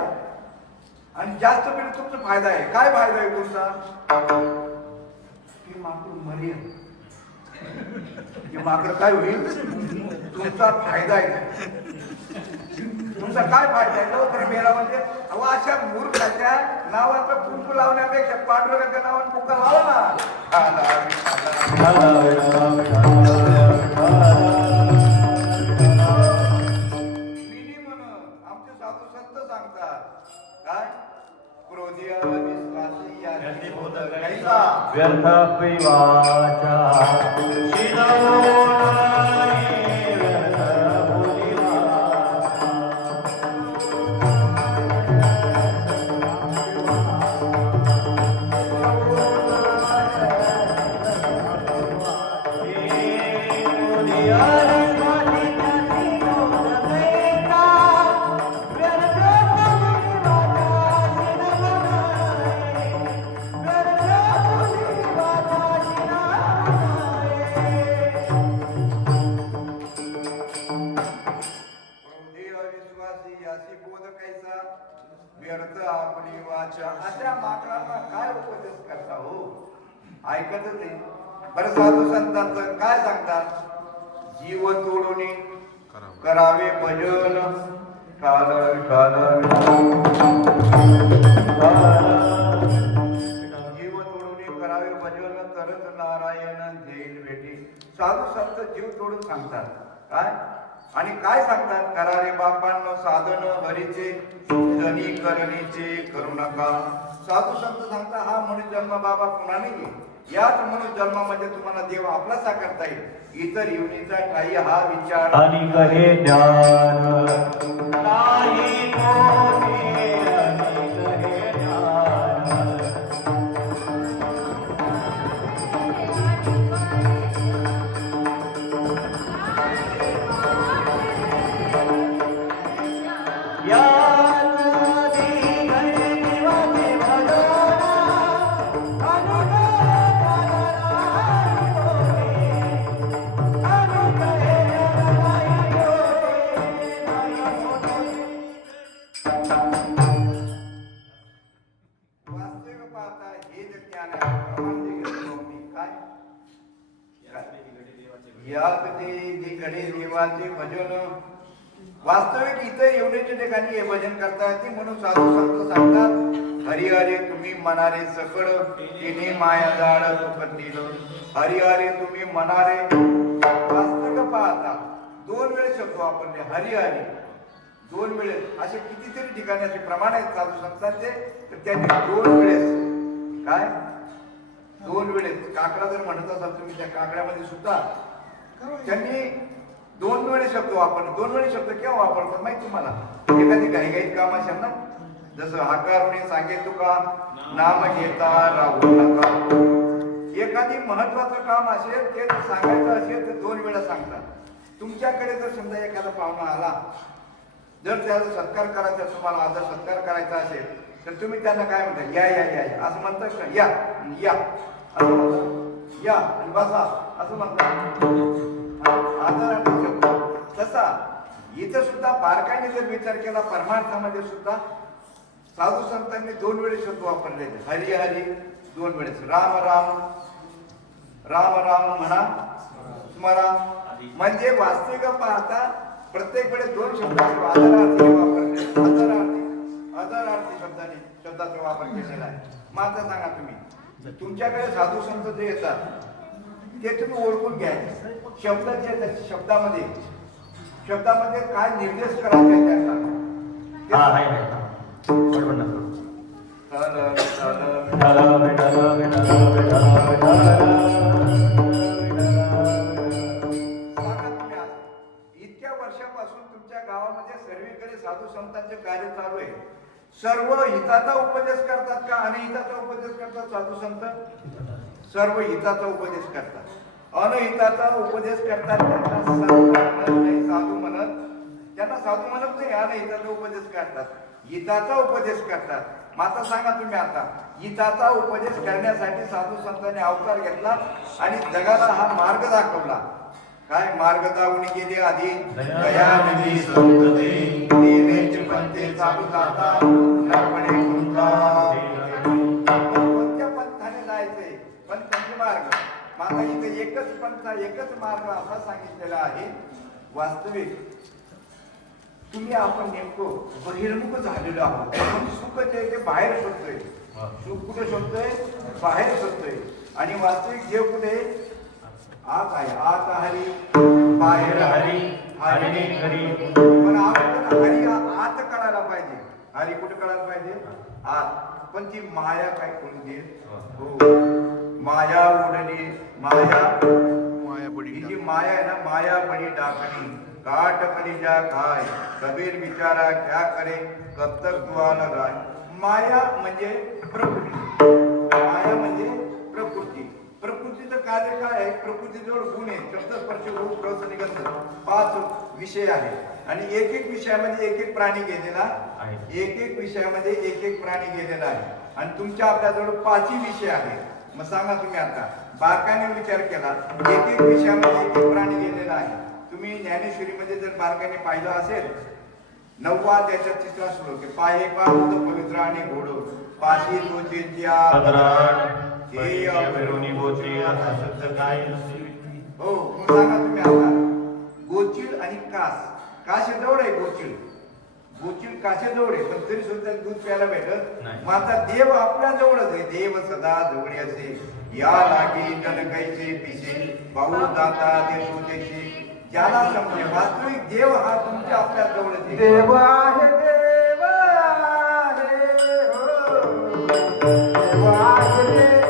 आणि जास्त पिलं तुमचा फायदा आहे. काय फायदा आहे तुमचा? की माकड मरेल. माकड काय होईल? तुमचा फायदा आहे. तुमचा काय फायदा आहे? लवकर मेला म्हणजे अशा मूर्खाच्या नावाचा कुंकू लावण्यापेक्षा पांडुरंगाच्या नावाने कुंका लावा ना. आमचे साधू संत सांगतात काय? क्रोधी विश्वासी व्यर्थ प्रिवाचा व्यर्थ आपली वाचा. अशा माकडांना काय उपदेश करता हो? ऐकतच नाही. बरं साधू संतांचं काय सांगतात? जीव तोडून करावे भजन. जीव तोडून करावे भजन, तरच नारायण देईल भेटी. साधू संत जीव तोडून सांगतात काय? आणि काय सांगतात? करा रे बापांनो साधन हरीचे, जनी करणीचे करू नका. साधू संत सांगता हा मनुष्य जन्म बाबा पुन्हा नाही. याच मनुष्य जन्मामध्ये तुम्हाला देव आपलासा करता येईल. इतर योनीचा ठाई हा विचार आणि कहे ज्ञान नाही वास्तविक पाहता हे जे ज्ञान आहे प्रमाण जे घेतो मी काय या कधी जे गडे देवाचे भजन वास्तविक इथं येवण्याच्या ठिकाणी हे भजन करता येते म्हणून साधू संत सांगतात हरी हरी तुम्ही मनारे सकळ तिने माया जाळ तुकतील हरी हरी तुम्ही मनारे वास्तविक पाहता दोन वेळेस शब्द वापरले हरी हरी दोन वेळेस असे कितीतरी ठिकाणी असे प्रमाण आहेत साधू संतांचे तर त्यांनी दोन वेळेस काय दोन वेळेस काकडा जर म्हणत असाल तुम्ही त्या काकड्यामध्ये सुद्धा त्यांनी दोन वेळेस शब्द वापरले दोन वेळेस शब्द केव्हा वापरतात माहिती तुम्हाला एखादी घाईघाईत काम असेल ना जसं हाकारुणी सांगे तुका नाम घेता राहू नका एखादी महत्वाचं काम असेल ते सांगायचं असेल तर दोन वेळा सांगतात तुमच्याकडे जर समजा एखादा पाहुणा आला जर त्याचा सत्कार करायचा तुम्हाला आदर सत्कार करायचा असेल तर तुम्ही त्यांना काय म्हणता या या या या असं म्हणतात का या या असं म्हणतात या आणि बसा असं म्हणतात आदरार्थी शब्द तसा इथं सुद्धा बारकाईने जर विचार केला परमार्थामध्ये सुद्धा साधू संतांनी दोन वेळेस शब्द वापरलेले हरी हरी दोन वेळेस राम राम राम राम म्हणा स्मरा म्हणजे वास्तविक पाहता प्रत्येक वेळेस दोन शब्दाचे आदरार्थी वापरले आदरार्थी शब्दाचा वापर केलेला आहे मग आता सांगा तुम्ही तुमच्याकडे साधू संत जे येतात ते तुम्ही ओळखून घ्यायचे शब्दामध्ये काय निर्देश करायचे त्यांना इतक्या वर्षापासून तुमच्या गावामध्ये सर्वीकडे साधू संतांचे कार्य चालू आहे सर्व हिताचा उपदेश करतात का अनहिताचा उपदेश करतात साधू संत सर्व हिताचा उपदेश करतात अनहिताचा उपदेश करतात त्यांना साधू म्हणत त्यांना साधू म्हणत नाही अनहिताचा उपदेश करतात हिताचा उपदेश करतात मग आता सांगा तुम्ही आता हिताचा उपदेश करण्यासाठी साधू संतांनी अवतार घेतला आणि जगाला हा मार्ग दाखवला काय मार्ग दावून गेले आधी दयानिधी संतते देण्याचे पंथे चालू जाता नरपणे कोणत्या पंथाने जायचे पंथांचे मार्ग माझा इथे एकच पंथ एकच मार्ग असा सांगितलेला आहे वास्तविक तुम्ही आपण नेमकं बहिर्मुख झालेलो आहोत आपण सुख जे ते बाहेर शोधतोय सुख कुठे शोधतोय बाहेर शोधतोय आणि वास्तविक जे कुठे आत आहे आत हरी बाहेर हरी हरी हरी पण आपण हरी आत कळायला पाहिजे हरी कुठे कळायला पाहिजे आत पण ती माया काय करून दे हो माया उडली माया बडी ही जी माया आहे ना माया बडी डाकणी काट कलिजा खाय कबीर बिचारा क्या करे कब तक दुआ न गाय माया म्हणजे प्रकृती माया म्हणजे प्रकृती प्रकृतीचं कार्य काय आहे प्रकृतीजवळ गुण आहे शब्द स्पर्श रूप रस आणि गंध 5 विषय आहेत आणि एक एक विषयामध्ये एक एक प्राणी गेलेला एक एक विषयामध्ये एक एक प्राणी गेलेला आहे आणि तुमच्या आपल्याजवळ 5ही विषय आहेत मग सांगा तुम्ही आता बारकाईने विचार केला एक एक विषयामध्ये एक एक प्राणी गेलेला आहे तुम्ही ज्ञानेश्वरीमध्ये जर बारकाईने पाहिलं असेल 9वा त्याच्या 3रा श्लोक पाहे पाहून पवित्र आणि घोड पाशी तोचेच्या हे अभिरुणी बोचे आता शब्द काय हो मग सांगा तुम्ही आता गोचिड आणि काश जवळ आहे गोचिड काशेजवळ आहे पण तरी सुद्धा दूध प्यायला भेटत मग आता देव आपल्या जवळच आहे देव सदा जवळ असे या लागी जनकैचे पिसे पाहू दाता देशोदेशी ज्याला समजे वास्तविक देव हा तुमच्या आपल्या जवळच आहे देव आहे देव आहे हो देव आहे देव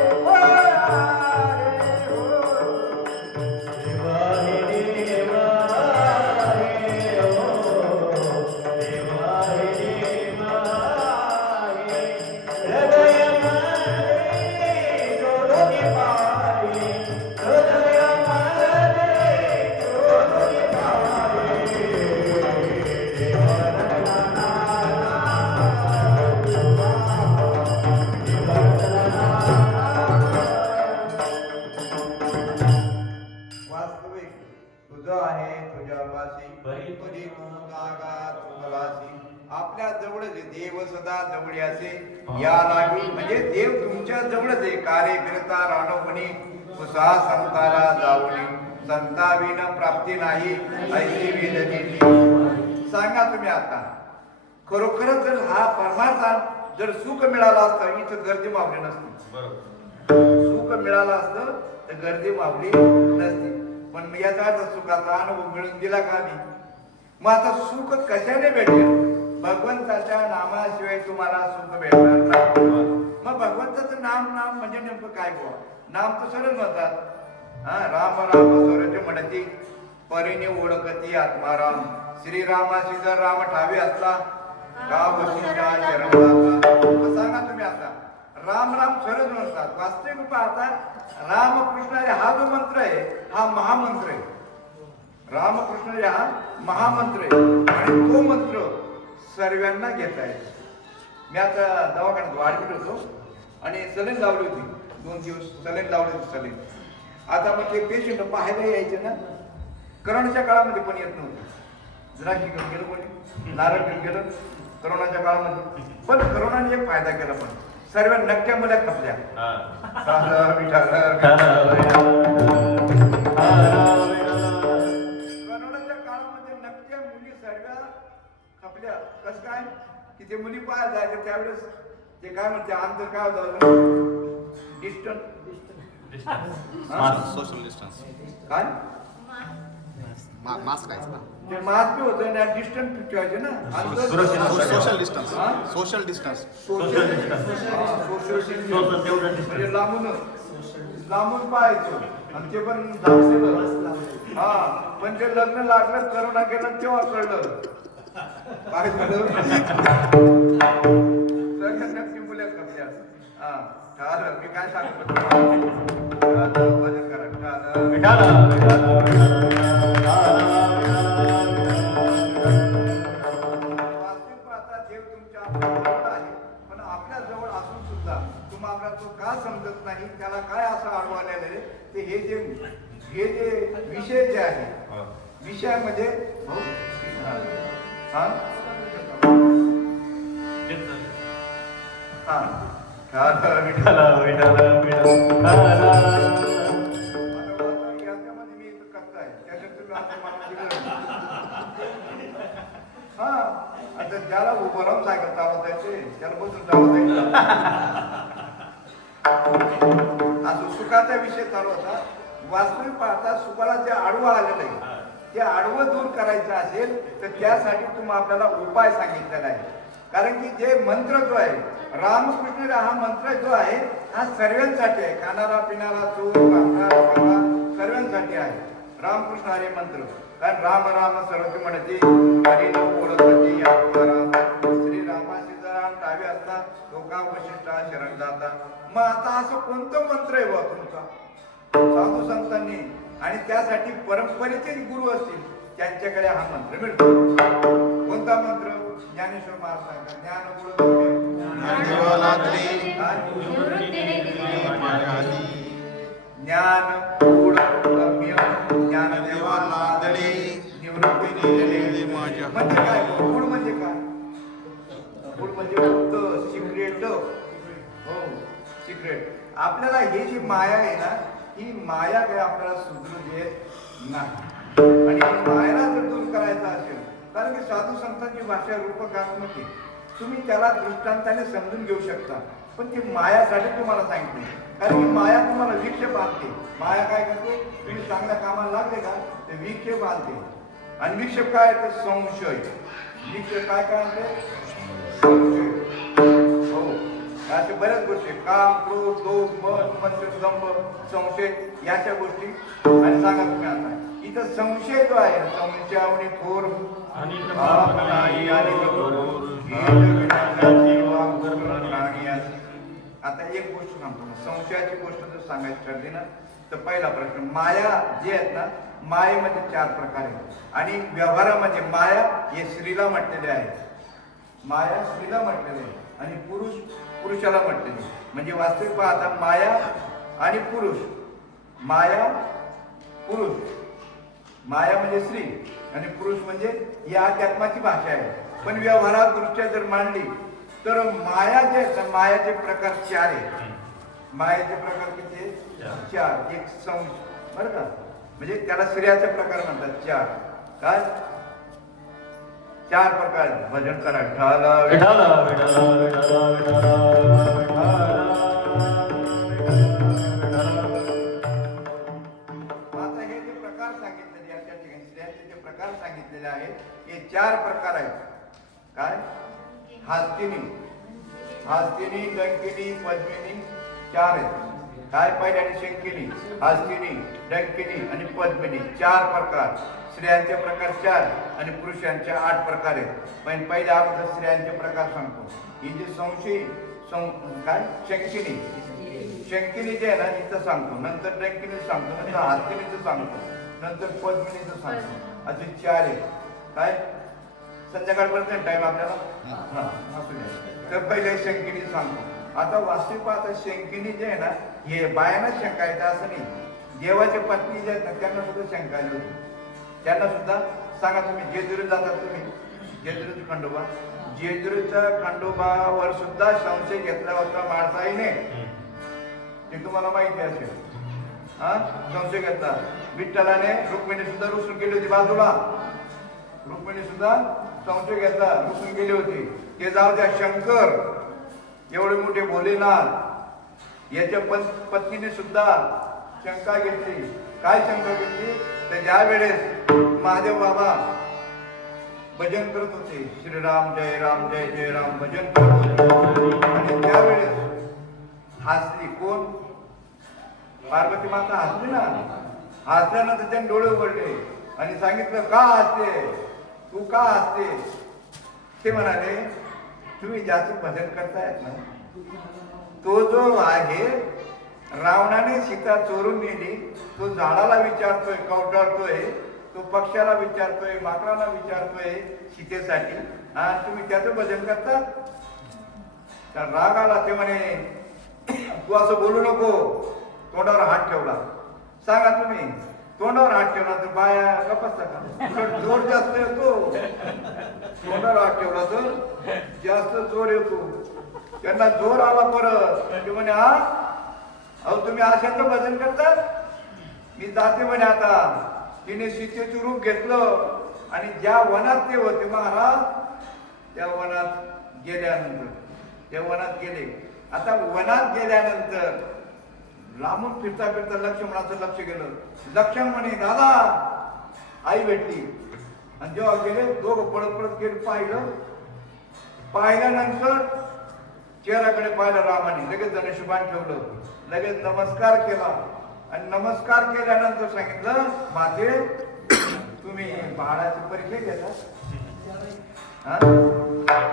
देव सदा जवळ असे या लागी म्हणजे देव तुमच्या जवळच आहे. कार्य करता राणवणी कुसा संताला जाऊनी संताविन प्राप्ती नाही ऐशी वेदनेची. सांगा तुम्ही आता खरोखरच जर हा परमार्थ जर सुख मिळाला असतं इथं गर्दी मावली नसती. सुख मिळालं असतं तर गर्दी मावली नसती. पण याचा अर्थ सुखाचा अनुभव मिळून दिला का मी? मग आता सुख कशाने भेटेल? भगवंताच्या नामाशिवाय तुम्हाला सुख भेटणार नाही. मग भगवंताचं नाम नाम म्हणजे नेमकं काय बुवा? नाम तर सरळ म्हणतात. हा, राम राम स्वरज म्हणती परीने ओळखती आत्माराम. श्रीरामाशी जर राम ठावे असता का वशिष्ठा शरण जाता. सांगा तुम्ही आता राम राम सरळ म्हणतात. वास्तविक पाहता रामकृष्ण हा जो मंत्र आहे हा महामंत्र आहे. रामकृष्ण हा महामंत्र आहे आणि तो मंत्र सर्वांना घेता येतो. मी आता दवाखान्यात वाढवित होतो आणि सलीन लावली होती. 2 दिवस सलीन लावली होती. सलीन आता मग ते पेशंट पाहायला यायचे ना. करोनाच्या काळामध्ये पण येत नव्हतं. द्राक्षी घेऊन गेलं कोणी, नारळ घेऊन गेलं करोनाच्या काळामध्ये. पण करोनाने एक फायदा केला. पण सर्व नक्क्या मुल्या खपल्या. करोनाच्या काळामध्ये नक्क्या मुली सर्व खपल्या. कसं काय की ते मुली पाहायला जायचे त्यावेळेस ते काय म्हणते अंतर काय होतं? डिस्टन्स सोशल डिस्टन्स काय मास्क आहे ना. ते मास्क बी होतं ना डिस्टन्स ठेवायचे ना. सोशल डिस्टन्स सोशल डिस्टन्स म्हणजे लांबून पाहायचो आणि ते पण दाखवलं. हा पण ते लग्न लागलं करोना केलं तेव्हा कळलं काय झालं. नक्की मुल्या कपल्या. हा ठरलं मी काय सांगतो भजन करा. पण आपल्या जवळ असून सुद्धा तुम्हाला तो का समजत नाही? त्याला काय असं अडवालेलं आहे ते हे जे विषय जे आहे विषयामध्ये हा याच्यामध्ये मी इथं करताय त्याच्यात तुम्ही आता हा आता ज्याला उभं राहून सायकल चालवता येते त्याला बसून चालवता येईल. असं सुखाचा विषय चालू होता. वास्तविक पाहता सुखाला जे आडवं आलेलं आहे ते आडवं दूर करायचं असेल तर त्यासाठी तुम्ही आपल्याला उपाय सांगितलेला आहे. कारण की जे मंत्र जो आहे रामकृष्ण हा मंत्र जो आहे हा सर्वांसाठी आहे. खाणारा पिणारा चोर सर्वांसाठी आहे रामकृष्ण हरे मंत्र. कारण राम राम सर्वती म्हणते हरी न ओळखती आत्माराम. श्री रामाशी जरा टावे असता लोका वशिष्ठा शरण जाता. मग आता असं कोणतं मंत्र आहे बा तुमचा साधू संतांनी आणि त्यासाठी परंपरेचे गुरु असतील त्यांच्याकडे हा मंत्र मिळतो. कोणता मंत्र? ज्ञानेश्वर महाराज ज्ञान गुण गम्य ज्ञानदेवा लादले निवृत्ती दिले. म्हणजे काय? गुण म्हणजे काय? गुण म्हणजे गुप्त सिक्रेट. हो सिक्रेट. आपल्याला ही जी माया आहे ना ही माया काही आपल्याला सुधरू देत नाही. आणि मायाला जर दूर करायचा असेल कारण की साधू संतांची भाषा रूपकात्मक आहे. तुम्ही त्याला दृष्टांताने समजून घेऊ शकता. पण ती मायासाठी तुम्हाला सांगितली. कारण की माया तुम्हाला विक्षेप आणते. माया काय करते? तुम्ही चांगल्या कामाला लागले का ते विक्षेप आणते. आणि विक्षेप काय तर संशय. विक्षेप काय काय आणते? संशय. हो अशा बऱ्याच गोष्टी काम क्रोध लोभ मत मंत्र दंभ संशय याच्या गोष्टी. आणि सांगा तुम्ही आता इथं संशय जो आहे संशयावणी थोर आता एक गोष्ट सांगतो. संशयाची गोष्ट जर सांगायची ठरली ना तर पहिला प्रश्न माया जे आहेत ना मायेमध्ये 4 प्रकार आहेत. आणि व्यवहारामध्ये माया हे स्त्रीला म्हटलेले आहे. माया स्त्रीला म्हटलेले आहे आणि पुरुषाला म्हटलेले. म्हणजे वास्तविक पाहता माया आणि पुरुष. माया पुरुष. माया म्हणजे स्त्री आणि पुरुष म्हणजे ही अध्यात्माची भाषा आहे. पण व्यवहारात दृष्ट्या जर मांडली तर माया जे आहेत ना, मायाचे प्रकार 4 आहेत. मायाचे प्रकार किती आहेत? 4. एक संश, बरं का, म्हणजे त्याला स्त्रियाचे प्रकार म्हणतात 4. काय 4 प्रकार? भजन करा विठ्ठल विठाल विठाल विठाल विठाल आता हे जे प्रकार सांगितलेले आहेत त्या ठिकाणी स्त्रियांचे जे प्रकार सांगितलेले आहेत हे 4 प्रकार आहेत. काय? हास्तिनी, डंकिनी, पद्मिनी 4 आहेत. काय? पहिल्याने शंकिनी, हास्तिनी, डंकिनी आणि पद्मिनी 4 प्रकार. स्त्रियांचे प्रकार 4 आणि पुरुषांचे 8 प्रकार आहेत. पण पहिल्या अगोदर स्त्रियांचे प्रकार सांगतो. ही जी संशयी काय शंकिनी जे आहे ना तिथं सांगतो, नंतर डंकिनी सांगतो, नंतर हास्तिनीचं सांगतो, नंतर पद्मिनीचं सांगतो. असे 4 आहेत. काय? संध्याकाळपर्यंत टाइम आपल्याला असू द्या. तर पहिले शंकिनी सांगतो. आता वास्तविक पाहता शंकिनी जे आहे ना हे बायांना शंका येतं असं नाही. देवाच्या पत्नी जे आहेत ना त्यांना सुद्धा शंका आली होती. त्यांना सुद्धा सांगा, तुम्ही जेजुरी जातात, तुम्ही जेजुरीचा खंडोबा, जेजुरीच्या खंडोबावर सुद्धा संशय घेतला होता माळसाईने. ते तुम्हाला माहिती असेल. संशय घेतला. विठ्ठलाने रुक्मिणी सुद्धा रुसून केली होती बाजूला. रुक्मिणी सुद्धा संशय घेतला, रुसून गेली होती. ते जाऊ द्या, शंकर एवढे मोठे भोलेनाथ याच्या पत्नीने सुद्धा शंका घेतली. काय शंका घेतली? तर ज्या वेळेस महादेव बाबा भजन करत होते, श्रीराम जय राम जय जय राम भजन करत होते, आणि त्यावेळेस हसली. कोण? पार्वती माता हसली ना. हसल्यानंतर त्याने डोळे उघडले आणि सांगितलं, का हसते तू, का हसते? ते म्हणाले, तुम्ही ज्याचं भजन करतायत ना तो जो आहे, रावणाने सीता चोरून नेली, तो झाडाला विचारतोय, कवटाळतोय, तो पक्ष्याला विचारतोय, माकडाला विचारतोय सीतेसाठी, आणि तुम्ही त्याचं भजन करता? तर राग आला. ते म्हणे, तू असं बोलू नको. तोंडावर हात ठेवला. सांगा तुम्ही, तोंडावर हात ठेवला तर बाया गप्पा का? जोर जास्त येतो. तोंडावर हात ठेवला तर जास्त जोर येतो. त्यांना जोर आला परत. ते म्हणे, हा अहो तुम्ही अशाचं भजन करता? मी जाते म्हणे आता. तिने सीतेचं रूप घेतलं आणि ज्या वनात ते होते महाराज त्या वनात गेल्यानंतर, त्या वनात गेले. आता वनात गेल्यानंतर लांबून फिरता फिरता लक्ष्मणाचं लक्ष गेलं. लक्ष्मण म्हणे, दादा आई भेटली. आणि जेव्हा गेले दोघं पळत पळत गेले, पाहिल्यानंतर चेहऱ्याकडे पाहिलं रामाने, लगेच धनुष्यबाण ठेवलं, लगेच नमस्कार केला. आणि नमस्कार केल्यानंतर सांगितलं, माते तुम्ही बाळाची परीक्षा घेता?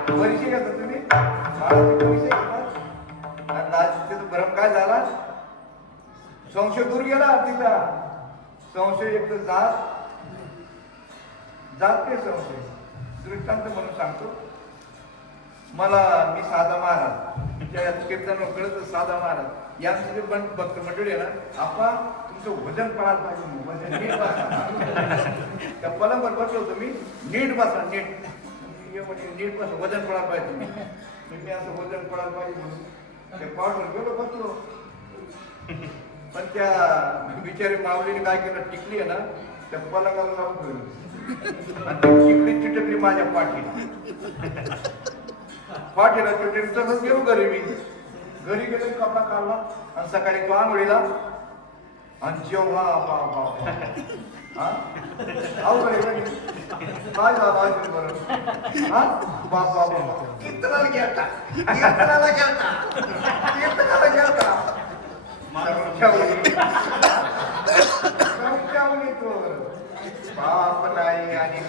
परीक्षा घेता तुम्ही? बाळाची परीक्षा घेता? आणि तिथं भ्रम काय झाला? संशय दूर गेला तिचा. संशय एक तर जात ते संशय. दृष्टांत म्हणून सांगतो. मला मी साधा महाराज, त्या कीर्तन कळत साधा महाराज यांचं जे पण भक्त मंडळी आहे ना, आपण तुमचं वजन पडायला पाहिजे, वजन नीट बसा. त्या पलंगावर बसलो होतो मी, नीट बसा, नीट नीट बसा, वजन पडायला पाहिजे. मी असं वजन पडायला पाहिजे म्हणून त्या पावडर गेलो बसलो. पण त्या बिचारी माऊलीने काय केलं, टिकली आहे ना त्या पलंगाला लावून ठेवली आणि टिकली चिटकली माझ्या पाठीला चिटकली. तसंच गेलो घरी. मी घरी गेलो, कपडा काढला आणि सकाळी तो आंघोळीला आणि जेव्हा काय झालं असेल बरं? बाबा कीर्तनाला गेलता, कीर्तनाला गेलता, कीर्तनाला गेलता. बाप नाही आणि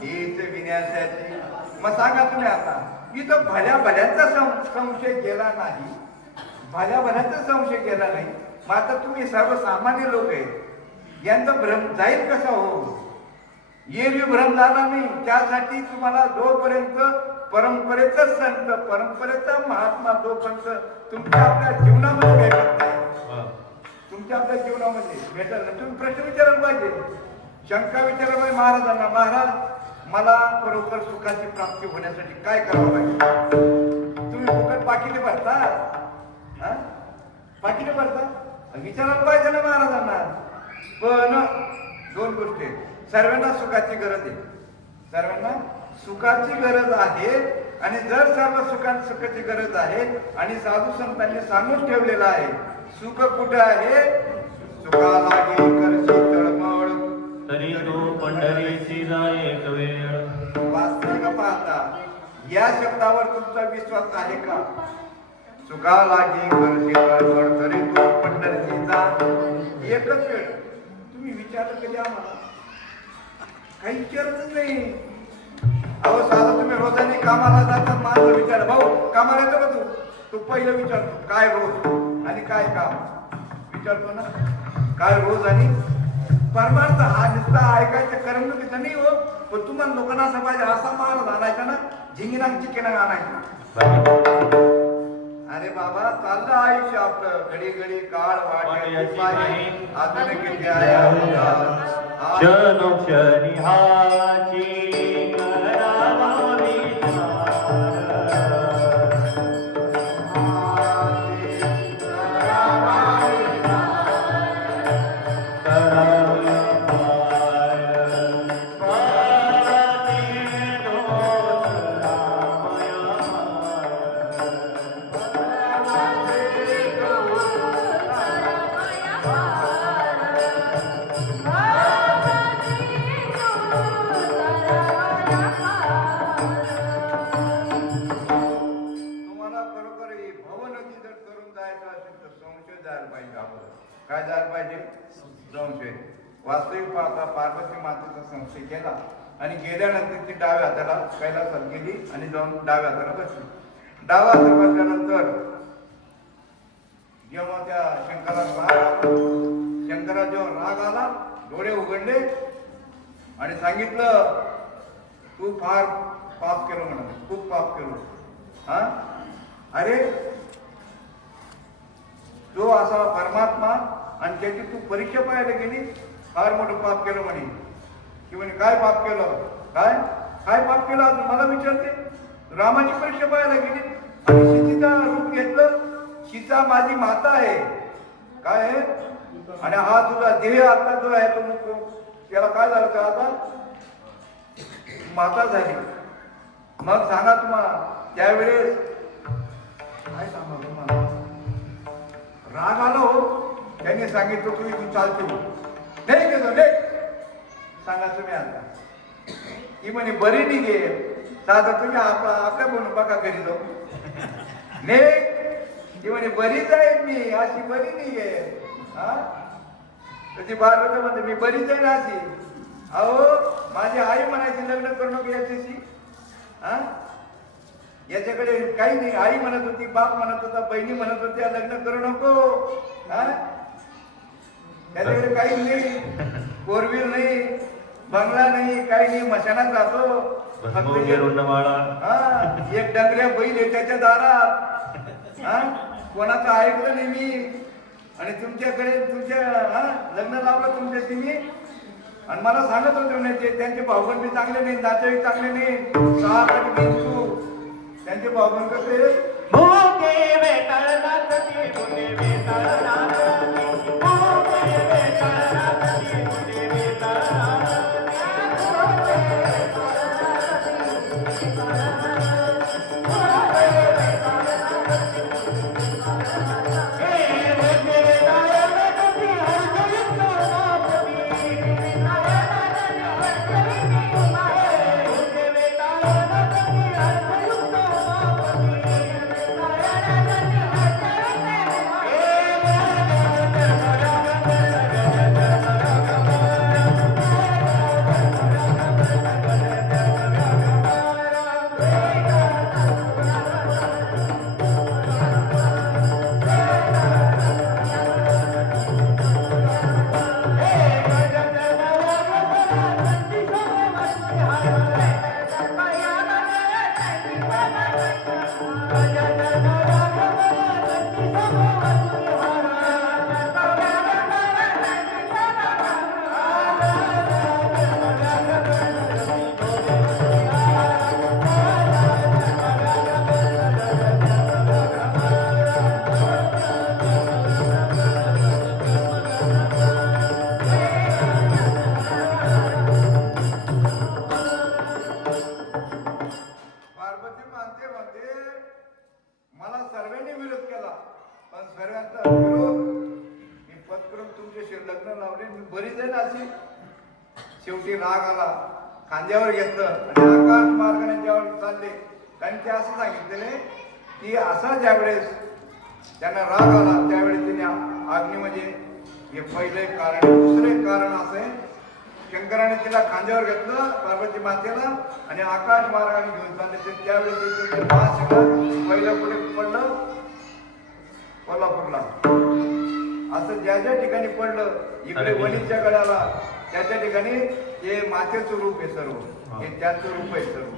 हीच विण्यासाठी. मग सांगा तुम्ही आता, इथं भल्या भल्याचा संशय गेला नाही, भल्या भल्याचा संशय गेला नाही. मग आता तुम्ही सर्वसामान्य लोक आहेत, यांचा भ्रम जाईल कसा हो? ये बी भ्रम झाला नाही. त्यासाठी तुम्हाला जोपर्यंत परंपरेचा संत, परंपरेचा महात्मा जोपर्यंत तुमच्या आपल्या जीवनामध्ये भेटत नाही, तुमच्या आपल्या जीवनामध्ये भेटत नाही, तुम्ही प्रश्न विचारायला पाहिजे, शंका विचारायला पाहिजे महाराजांना. महाराज मला बरोबर सुखाची प्राप्ती होण्यासाठी काय करावं लागेल? करता? विचारायला पाहिजे ना महाराजांना. पण दोन गोष्टी आहेत. सर्वांना सुखाची गरज आहे, सर्वांना सुखाची गरज आहे. आणि जर सर्व सुखाची गरज आहे आणि साधू संतांनी सांगून ठेवलेलं आहे, सुख कुठे आहे? सुखा लागे करशी तळमळ, तरी तो पंढरीची जाय एक वेळ. वास्तविक पाहता या शब्दावर तुमचा विश्वास आहे का? सुखा लागे करशी तळमळ, तरी तो पंढरीची जा एकच वेळ. तुम्ही विचारलं कधी आम्हाला? काही विचारतच नाही. अहो साधा तुम्ही रोजाने कामाला जातात, माझं विचार भाऊ कामाला येतो का तू? तू पहिलं विचारतो काय रोज आणि काय काम, विचारतो ना काय रोज आणि परमार्थ. हा नुसता ऐकायचं करमणुकीचा नाही हो, पण तुम्हाला लोकांना असं पाहिजे असा महाराज आणायचा ना, झिंगिना चिकेना आणायचा. अरे बाबा चाललं आयुष्य आपलं, घडी घडी काळ वाट्याची पायी, अजून किती आहे क्षणोक्षणी हाची करावा विचार. तुम्हाला खरोखर ही भवनदी जर करून जायचं असेल तर संशय जायला पाहिजे. आपण काय जायला पाहिजे? संशय. वास्तविक पाहता पार्वती मातेचा संशय केला आणि गेल्यानंतर ती डाव्या हाताला कैलासात गेली आणि जाऊन डाव्या हाताला बसली. डावा हात बसल्यानंतर जेव्हा त्या शंकराला राग आला, शंकरा जेव्हा राग आला, डोळे उघडले आणि सांगितलं तू फार पाप केलं म्हणाले, खूप पाप केलं. हा अरे जो असा परमात्मा आणि त्याची तू परीक्षा पाहायला गेली, फार मोठं पाप केलं म्हणे. की म्हणे काय पाप केलं? काय काय पाप केलं अजून मला विचारते? रामाची परीक्षा पाहायला गेली आणि सीतेचं रूप घेतलं. सीता माझी माता आहे. काय आहे? आणि हा तुझा देह आता जो आहे तो त्याला काय झालं का आता? माता झाली. मग सांगा तुम्हाला त्यावेळेस काय सांगा तुम्हाला? राग आला हो. त्यांनी सांगितलं तुम्ही तू चालते नाही गेलो नाही सांगा तुम्ही आता. ती म्हणे बरी निघे साधा तुम्ही आपल्या बोलून बघा घरी जाऊ नाही. ती म्हणे बरीच आहे मी, अशी बरी निघे. हा ती बार म्हणते मी बरीच आहे ना अशी. अहो माझी आई म्हणायची लग्न करू नको याच्याशी. हा याच्याकडे काही नाही. आई म्हणत होती, बाप म्हणत होता, बहिणी म्हणत होत्या लग्न करू नको. हा त्याच्याकडे काही नाही, फोर व्हील नाही, बंगला नाही, काही नाही, मशानात जातो. हा एक डंगऱ्या बैल आहे त्याच्या दारात. हा कोणाचं ऐकलं नाही मी. आणि तुमच्याकडे तुमच्या लग्न लावलं तुमच्याशी मी. आणि मला सांगत होते म्हणे त्यांचे भाऊबंद बी चांगले नाही, नातेवाईक चांगले नाही. त्यांचे भाऊबंद कसे मला सर्वांनी विरोध केला, पण सर्वांचा विरोध मी पत्करून तुमच्याशी लग्न लावले. मी बरीच आहे ना अशी. शेवटी राग आला, खांद्यावर घेतलं आणि आकाश मार्गाने ज्यावेळी चालले, कारण ते असं सांगितलेले की असा ज्यावेळेस त्यांना राग आला त्यावेळेस तिने अग्नीमध्ये, हे पहिले कारण. दुसरे कारण असं आहे, शंकराने तिला खांद्यावर घेतलं पार्वती मातेला आणि आकाश मार्गाने घेऊन चालले. ते त्यावेळी पहिलं कुठे पडलं? कोल्हापूरला. असं ज्या ज्या ठिकाणी पडलं, इकडे वणीच्या गळ्याला, त्या ठिकाणी हे मातेचं रूप आहे सर्व, हे त्याचं रूप आहे सर्व.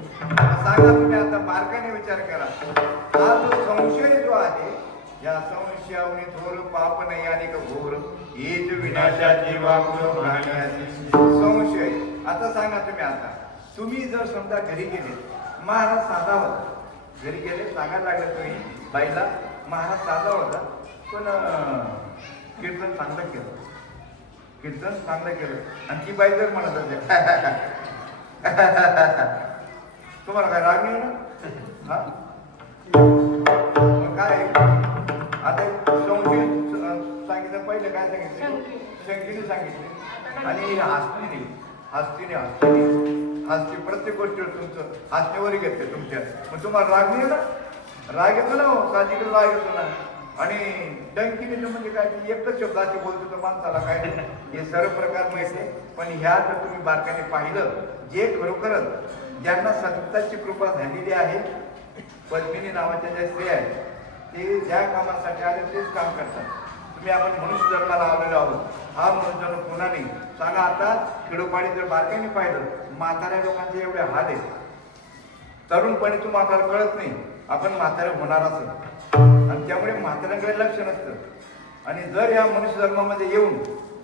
सांगा तुम्ही आता बारकाने विचार करा. हा जो संशय जो आहे, या संशयावनी थोर पाप नाही आणि घोर हेच विनाशाची वाकुळ प्राण्याची संशय. आता सांगा तुम्ही, आता तुम्ही जर समजा घरी गेले, महाराज साधा होता, घरी गेले सांगायला लागलं तुम्ही बाईला, महाराज साधा होता पण कीर्तन चांगलं केलं, कीर्तन चांगलं केलं, आणि ती बाई जर म्हणत असेल तुम्हाला काय राग नाही ना? हा काय आता संशय सांगितलं, पहिले काय सांगितलं? शंकीने सांगितले आणि हस्तीने हस्तीने हस्तीने हस्ती प्रत्येक गोष्टीवर तुमचं हसण्यावरही घेते तुमच्या. मग तुम्हाला राग नाही ना? राग येतो ना, साहजिक राग येतो ना. आणि डंकीने म्हणजे काय, एकच शब्द असे बोलतो तर माणसाला काय, हे सर्व प्रकार माहिती आहे. पण ह्या जर तुम्ही बारकाने पाहिलं, जे खरोखरच ज्यांना संतांची कृपा झालेली आहे, पद्मिनी नावाच्या ज्या स्त्रिया आहेत, ते ज्या कामासाठी आले तेच काम करतात. तुम्ही आपण मनुष्य जन्माला आलेलो आहोत, हा मनुष्य जन्म पुन्हा नाही. सांगा आता खेडोपाडी जर बारकाईने पाहिलं, म्हाताऱ्या लोकांचे एवढे हाल आहेत. तरुणपणी तू म्हातारा कळत नाही, आपण म्हातारे होणार असेल, आणि त्यामुळे म्हाताऱ्यांकडे लक्ष नसतं. आणि जर या मनुष्य धर्मामध्ये येऊन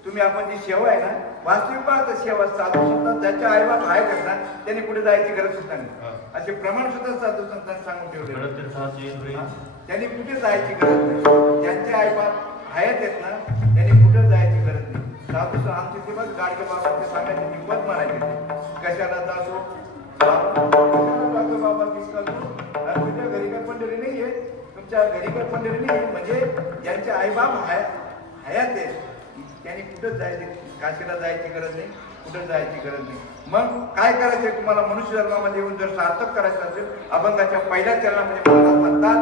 तुम्ही आपण जी सेवा आहे ना, वास्तविक पाहता सेवा साधू संत ज्याच्या आईबाप आहेत ना, त्यांनी कुठे जायची गरज सुद्धा नाही. असे प्रमाण सुद्धा साधू संतांनी सांगून ठेवले, त्यांनी कुठे जायची गरज नाही. ज्यांचे आईबाप आहेत ना, त्यांनी कुठे जायची गरज नाही. साधू आमची ती बघ गाडगे बाबांच्या सांगायची निपत म्हणायची, कशाला जातो बाबा तुमच्या घरी काय पंढरी नाही आहे, तुमच्या घरी काय पंढरी नाही आहे. म्हणजे ज्यांचे आईबाप हयात आहेत त्यांनी कुठं जायचे, काशीला जायची गरज नाही, कुठं जायची गरज नाही. मग काय करायचंय तुम्हाला? मनुष्य धर्मामध्ये येऊन जर सार्थक करायचं असेल, अभंगाच्या पहिल्या चरणामध्ये महाराज म्हणतात,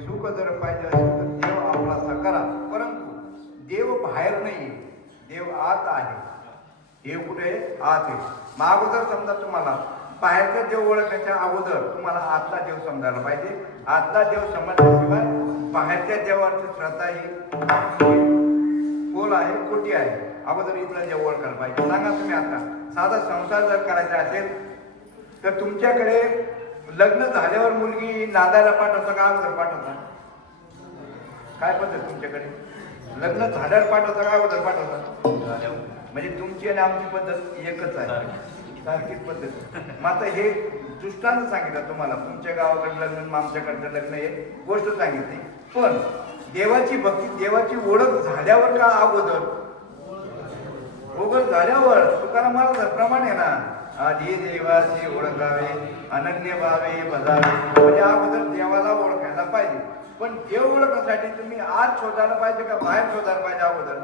सुख जर पाहिजे असेल तर देव आपला साकारा. परंतु देव बाहेर नाही, देव आत आहे. देव कुठे? आत आहे. मग अगोदर समजा तुम्हाला बाहेरचा देव ओळखण्याच्या अगोदर तुम्हाला आतला देव समजायला पाहिजे. आतला देव समजल्याशिवाय बाहेरच्या देवाची श्रद्धा ही कोल आहे, खोटी आहे. अगोदर इथला देव ओळखायला पाहिजे. सांगा तुम्ही आता साधा संसार जर करायचा असेल तर तुमच्याकडे लग्न झाल्यावर मुलगी नांदायला पाठवता का अगोदर पाठवता? काय पद्धत तुमच्याकडे? लग्न झाल्यावर पाठवता का अगोदर पाठवता? म्हणजे तुमची आणि आमची पद्धत एकच आहे, सारखीच पद्धत. मग आता हे दृष्टांत सांगितलं तुम्हाला, तुमच्या गावाकडे लग्न आणि आमच्याकडचं लग्न हे गोष्ट सांगितली. पण देवाची भक्ती, देवाची ओळख झाल्यावर का अगोदर? ओळख झाल्यावर. तुकाराम महाराजांप्रमाणे आहे ना, आधी देवाची ओळखावे अनन्य भावे भजावे. म्हणजे अगोदर देवाला ओळखायला पाहिजे. पण देव ओळखण्यासाठी तुम्ही आत शोधायला पाहिजे का बाहेर शोधायला पाहिजे अगोदर?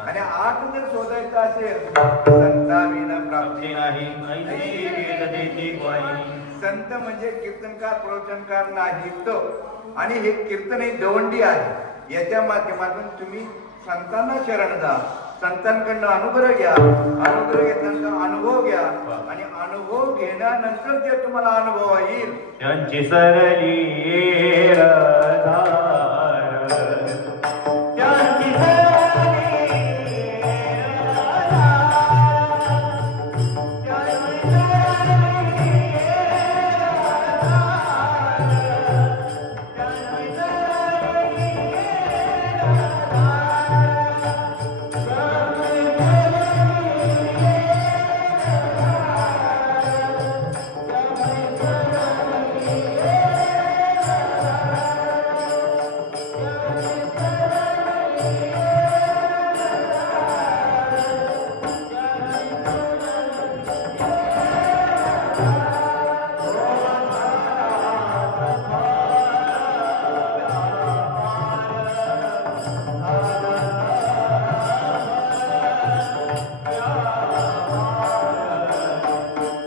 आणि आत जर शोधायचं असेल, संताविना प्राप्ती नाही. ऐशी वेद देती ग्वाही. संत म्हणजे कीर्तनकार प्रवचनकार नाही तो. आणि हे कीर्तन ही दवंडी आहे. याच्या माध्यमातून तुम्ही संतांना शरण जा, संतांकडनं अनुग्रह घ्या, अनुग्रह घेतल्यानंतर अनुभव घ्या, आणि अनुभव घेण्यानंतर जे तुम्हाला अनुभव येईल त्यांची सरली धार,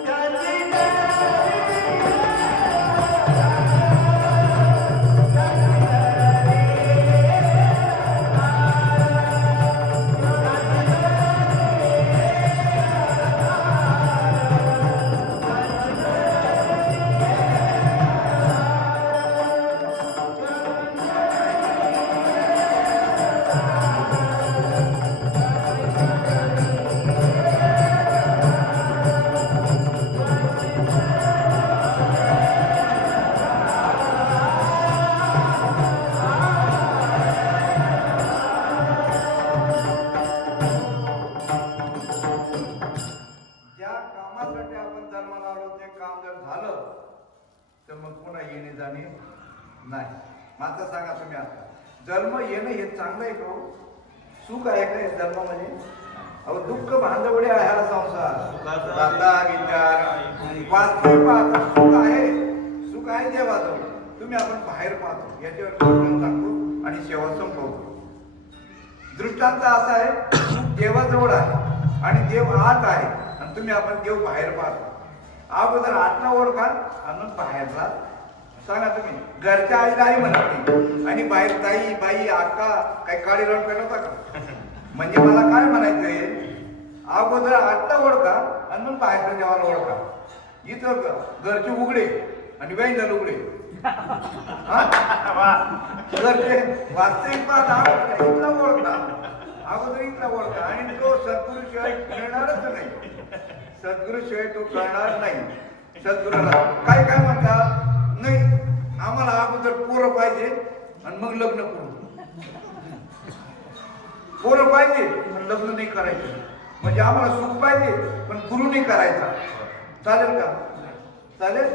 त्यांची नाही. मात्र सांगा तुम्ही आता, जन्म येणं हे चांगलं आहे का? सुख आहे का जन्मामध्ये? अहो दुःख भांडवडे आहे हा संसार. आता विचार वास्तविक पाहता सुख आहे, सुख आहे देवाजवळ. तुम्ही आपण बाहेर पाहतो, याच्यावर दृष्टांत सांगतो आणि शेवट संपवतो. दृष्टांत असा आहे, सुख देवाजवळ आहे आणि देव आत आहे, आणि तुम्ही आपण देव बाहेर पाहतो. अगोदर आतला ओळखा आणि बाहेरला सांगा. तुम्ही घरच्या आईला आई म्हणत नाही आणि बाहेर ताई बाई आका काही काळी रंग पेटवता का? म्हणजे मला काय म्हणायचंय, अगोदर आतला ओळखा आणि मग बाहेरच्या देवाला ओळखा. इथं घरचे उघडे आणि वैन उघडे. घरचे वास्तविक पाहता इथला ओळखा, अगोदर इथला ओळखा. आणि तो सद्गुरूशिवाय मिळणारच नाही. सद्गुरूशिवाय तो कळणार नाही. सद्गुरूला काय काय म्हणतात, नाही आम्हाला अगोदर पोरं पाहिजे आणि मग लग्न करू. पोरं पाहिजे पण लग्न नाही करायचं. म्हणजे आम्हाला सुख पाहिजे पण गुरु नाही करायचा. चालेल का? चालेल?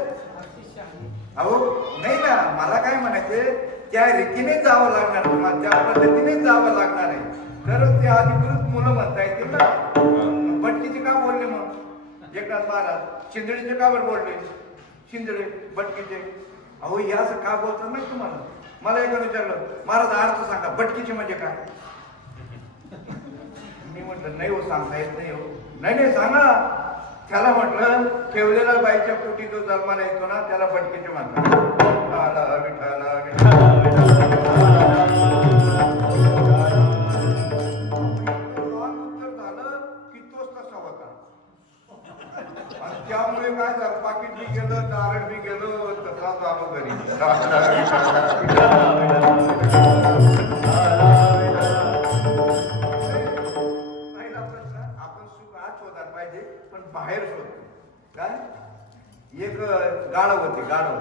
अहो नाही ना, मला काय म्हणायचं, त्या रीतीने जावं लागणार तुम्हाला, त्या पद्धतीने जावं लागणार आहे. तरच ते अधिकृत मुलं म्हणता येतील ना. भटकीचे का बोलले मग एकनाथ महाराज? शिंदडीचे का बरं बोलले? शिंदडे भटकीचे. अहो हे असं का बोलतात नाही तुम्हाला? मला एका विचारलं, महाराज अर्थ सांगा भटकीचे म्हणजे काय? मी म्हटलं नाही हो, सांगता येत नाही हो. नाही नाही सांगा. त्याला म्हटलं, ठेवलेला बाईच्या पोटी जो जन्माला येतो ना त्याला भटकीचे म्हणतात. उत्तर झालं की तोच तसा होता. आणि त्यामुळे काय झालं, पाकिट बी गेलं, दारड बी गेलं, तसा झालो घरी. पहिला प्रश्न, आपण सुख आत शोधायला पाहिजे पण बाहेर शोधतो काय? एक गाढव होते, गाढव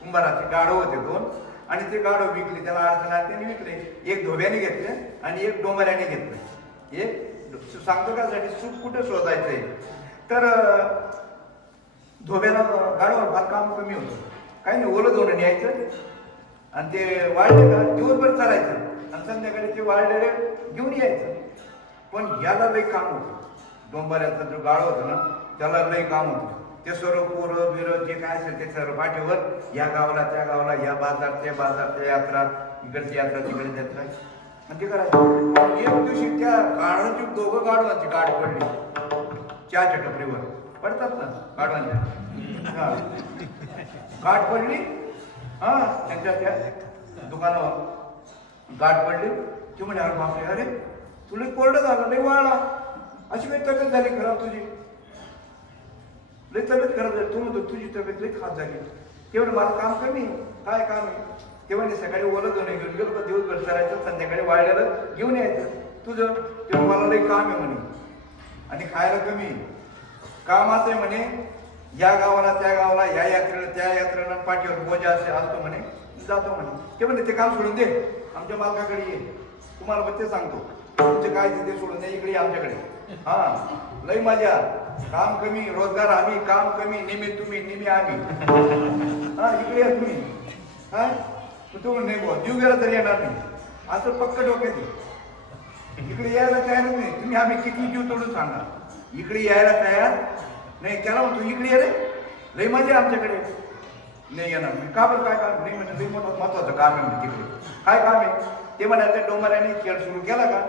कुंभाराचे गाढव होते दोन, आणि ते गाढव विकले, त्याला अडचण आली त्यांनी विकले. एक धोब्याने घेतले आणि एक डोंबऱ्याने घेतलं. एक सांगतो का साठी सुख कुठे शोधायचंय, तर धोब्याला गाढवावर फार काम कमी होतं, काही नाही ओलं धोरण यायचं आणि ते वाळले का दिवसभर चालायचं आणि संध्याकाळी ते वाळलेले घेऊन यायचं. पण याला लई काम होतं, डोंबऱ्याचा जो गाढव होता ना त्याला लई काम होतं. ते सर्व पोरं बिरं जे काय असेल ते सर्व पाठीवर, या गावाला त्या गावाला, या बाजार त्या बाजार, त्या यात्रा इकडची यात्रा तिकडे यात्रा, आणि ते करायचं. एक दिवशी त्या गाढवांची दोघं गाढवांची गाठ पडली चहाच्या टपरीवर, पडतात ना गाढवांच्या, गाठ पडली. हा त्यांच्या त्या दुकानावर गाठ पडली. ती म्हणे अरे बापरे, अरे तुला कोरडं झालं, लई वाळला, अशी काही तब्येत झाली खराब तुझी, लई तब्येत खराब झाली. तू म्हणतो तुझी तब्येत लई खास झाली. ते म्हणे मला काम कमी आहे. काय काम आहे? ते म्हणे सकाळी ओलं दोन घेऊन गेलो का दिवसभर करायचं, संध्याकाळी वाळलेलं घेऊन यायचं. तुझं ते मला लई काम आहे म्हणे, आणि खायला कमी काम असं आहे म्हणे, या गावाला त्या गावाला, या यात्रेला त्या यात्रेला पाठीवर बोजा असे असतो म्हणे, जातो म्हणे. ते म्हणे ते काम सोडून दे, आमच्या मालकाकडे ये, तुम्हाला पण ते सांगतो, तुमचे काय ते सोडून दे, इकडे आमच्याकडे. हा लई मजा, काम कमी रोजगार आम्ही, काम कमी, नेहमी तुम्ही नेहमी आम्ही. हा इकडे या तुम्ही. हा तू नाही बुवा, जीव गेला तरी येणार नाही, असं पक्क डोक्यात आहे. इकडे यायला तयार नाही तुम्ही, आम्ही किती जीव तोडून सांगा, इकडे यायला तयार नाही. त्याला म्हणतो इकडे ये रे, लई मजा आमच्याकडे. नाही येणार मी, का बरं काय काम नाही म्हणजे लई महत्वाचं काम आहे म्हणजे तिकडे. काय काम आहे ते म्हणायचं. डोंबऱ्याने खेळ सुरू केला का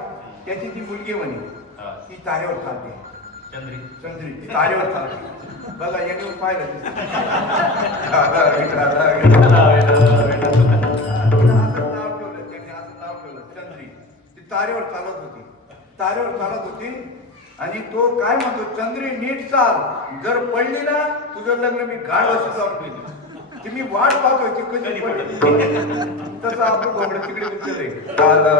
त्याची ती मुलगी म्हणे ती तारेवर चालते, चंद्री चंद्री ती तारेवर चालते. बघा याने पाहिलं नाव ठेवलं त्यांनी, असं नाव ठेवलं चंद्री. ती तारेवर चालत होती, तारेवर चालत होती. आणि तो काय म्हणतो, चंद्री नीट चाल, जर पडली ना तुझं लग्न मी गाढ वर्ष जाऊन केली. ती मी वाट पाहतोय ती कधी पडली. तसं आपलं घोबडं तिकडे विचारलंय,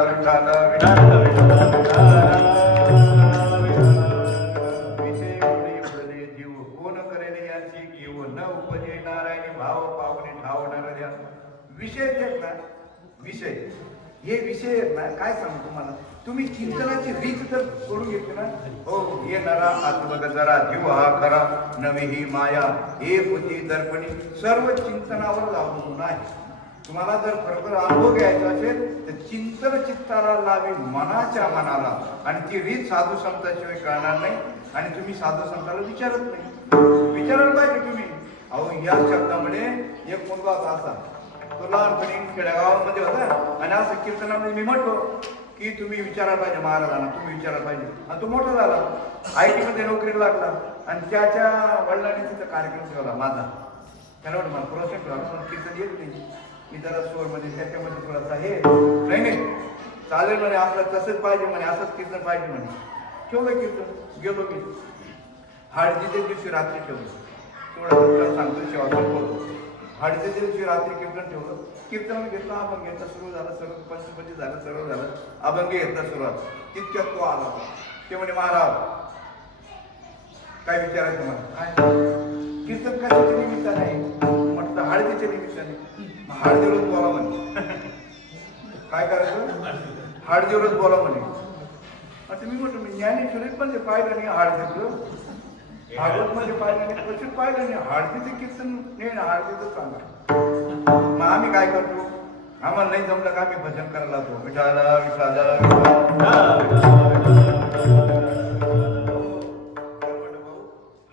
विषय उडले जीव कोण करेल याची घेऊ, न उपजे नारायणी भाव पावणे ठावणार द्या. विषय आहेत ना, विषय हे विषय आहेत ना, काय सांगू तुम्हाला, तुम्ही चिंतनाची रीत जर सोडून घेतली ना, हो ये नरा आत्मग जरा जीव हा खरा, नवी ही माया एक होती दर्पणी, सर्व चिंतनावर अवलंबून आहे. तुम्हाला जर खरोखर अनुभव घ्यायचा असेल तर चिंतन चित्ताला लावे मनाच्या मनाला, आणि ती रीत साधू संतांशिवाय कळणार नाही. आणि तुम्ही साधू संतांना विचारत नाही, विचारायला पाहिजे तुम्ही. अहो या शब्दामुळे एक मुलगा होता असा, तो लहानपणी खेडेगावांमध्ये होता, आणि असं कीर्तनामध्ये मी म्हटलो की तुम्ही विचारायला पाहिजे महाराजांना, तुम्ही विचारायला पाहिजे. आणि तो मोठा झाला, IT मध्ये नोकरीला लागला, आणि त्याच्या वडिलांनी तिथं कार्यक्रम ठेवला माझा. त्याला वाटलं मला प्रोसेस ठेवला, पण कीर्तन येत नाही, मी जरा स्वरमध्ये त्याच्यामध्ये थोडासा हे नाही चालेल म्हणे, आपलं तसंच पाहिजे म्हणे, असंच कीर्तन पाहिजे म्हणे. ठेवलं कीर्तन, गेलो मी हळदीच्या दिवशी रात्री ठेवलं. थोडं सांगतो शेवा बोलतो. हळदीच्या दिवशी रात्री कीर्तन ठेवलं, कीर्तन घेतलं, अभंग घेतला सुरू झालं, सर्व पंचपंची झालं, सर्व झालं, अभंग घेतला सुरुवात. तितक्यात तो आला. ते म्हणे महाराज काय विचारायचं मला, काय कीर्तन कशाच्या निमित्ताने आहे? म्हटलं हळदीच्या निमित्ताने. हळदीवरच बोला म्हणे. काय करायचं? हळदीवरच बोला म्हणे. आता मी म्हटलं मी ज्ञानेश्वरीत पण ते पाहिलं नाही हळदीचं, भागवत मध्ये पाहिलं नाही, क्वचित पाहिलं नाही, हळदीचं कीर्तन नाही ना, हळदीचं सांगा. मग आम्ही काय करतो, आम्हाला नाही जमलं का आम्ही भजन करायला लागतो, विठाला विठाला.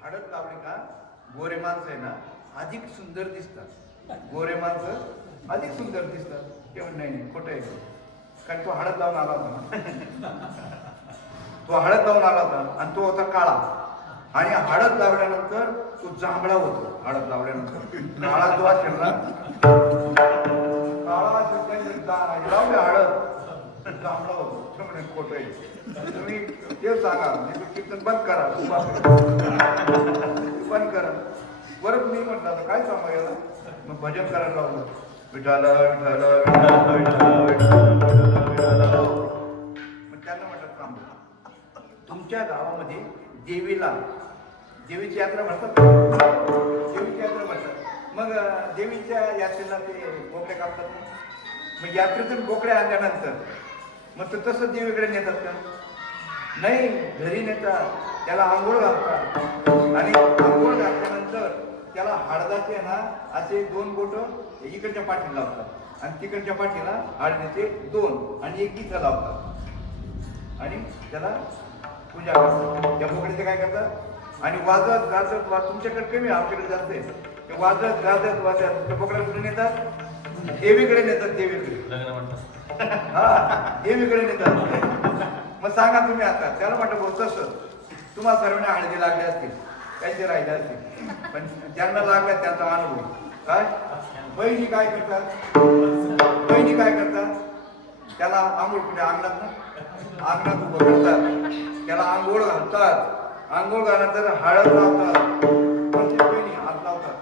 हळद लावली का गोरे माणसं आहे ना अधिक सुंदर दिसतात, गोरे माणसं अधिक सुंदर दिसतात. ते म्हण नाही खोटं आहे, कारण तो हळद लावून आला होता ना, तो हळद लावून आला होता, आणि तो होता काळा. आणि हळद लावल्यानंतर तो जांभळा होतो. हळद लावल्यानंतर काळा जो असेल ना, काळा लावले हळद जांभळा होतो. खोट आहे, तुम्ही ते सांगा, कीर्तन बंद करा, बंद करा. बरं मी म्हटलं आता काय सांगा याला, मग भजन करायला लावलं, विठाला विठाला विठाला. मग त्यांना म्हटलं थांबा, तुमच्या गावामध्ये देवीला, देवीची यात्रा म्हणतात, देवीची यात्रा म्हणतात. मग देवीच्या यात्रेला ते बोकडे कापतात ना. मग यात्रेतून बोकडे आणल्यानंतर मग तो तसं देवीकडे नेतात का? नाही, घरी नेतात, त्याला आंघोळ घालतात आणि आंघोळ घातल्यानंतर त्याला हळदाचे ना असे 2 बोट इकडच्या पाठीला लावतात आणि तिकडच्या पाठीला हळदीचे 2 आणि एक इथं लावतात आणि त्याला पूजा करतात. त्या बोकड्याचे काय करतात आणि वाजत गाजत तुमच्याकडे कमी आमच्याकडे जास्त आहे. ते वाजत गाजत वाजत त्या बोकड्या कुठे नेतात? देवीकडे नेतात. देवीकडे लग्न म्हणतात. हा, देवीकडे नेतात. मग सांगा तुम्ही आता त्याला म्हटलं बोल तसं तुम्हाला सर्वांना हळदी लागले असतील, त्यांचे राहिले असतील, पण ज्यांना लागतात त्यांचा अनुभव काय. बहिणी काय करतात? बहिणी काय करतात? त्याला आंघोळ कुठे अंगणात ना, अंगणात उभं करतात, त्याला आंघोळ घालतात. आंघोळ घालल्यानंतर हळद लावतात. कोणती बहिणी हात लावतात,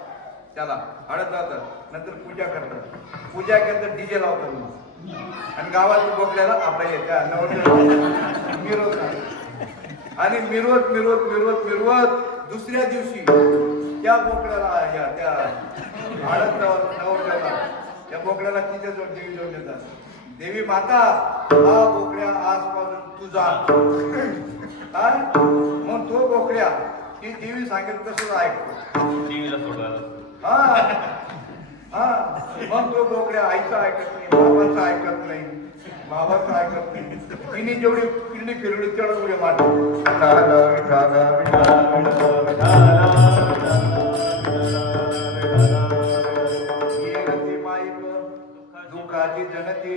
त्याला हळद लावतात, नंतर पूजा करतात. पूजा केल्यानंतर डीजे लावतात मग. आणि गावात बोकड्याला आपल्या येत्या मिरवतात आणि मिरवत मिरवत मिरवत मिरवत दुसऱ्या दिवशी त्या बोकड्याला त्या हळद नवरदेवाला त्या बोकड्याला तिच्या जवळ देवी जवळ देतात. देवी माता, हा बोकड्या आजपासून तुझा. काय मग तो बोकड्या ती देवी सांगितलं तसंच ऐकतो. देवीला सोडला. हा, मग तो बोकड्या आईचं ऐकत नाही, बाबाचं ऐकत नाही, बाबाचं ऐकत नाही. तिने जेवढी किल्ली फिरवली तेवढं उड्या मारली. दुःखाची जनती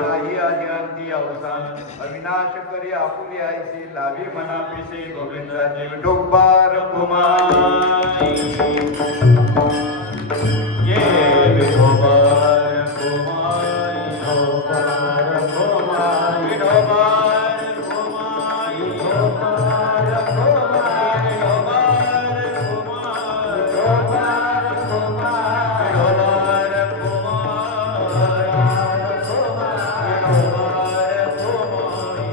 नाही आली अंती अवसान, अविनाश करी आपुली आईशी लावी मनापिसे गोविंदाचे डोंबार कुमारी. ये विठोबार कुमारी, विठोबार कुमारी, विठोबार कुमारी, विठोबार कुमारी, विठोबार कुमारी, विठोबार कुमारी, विठोबार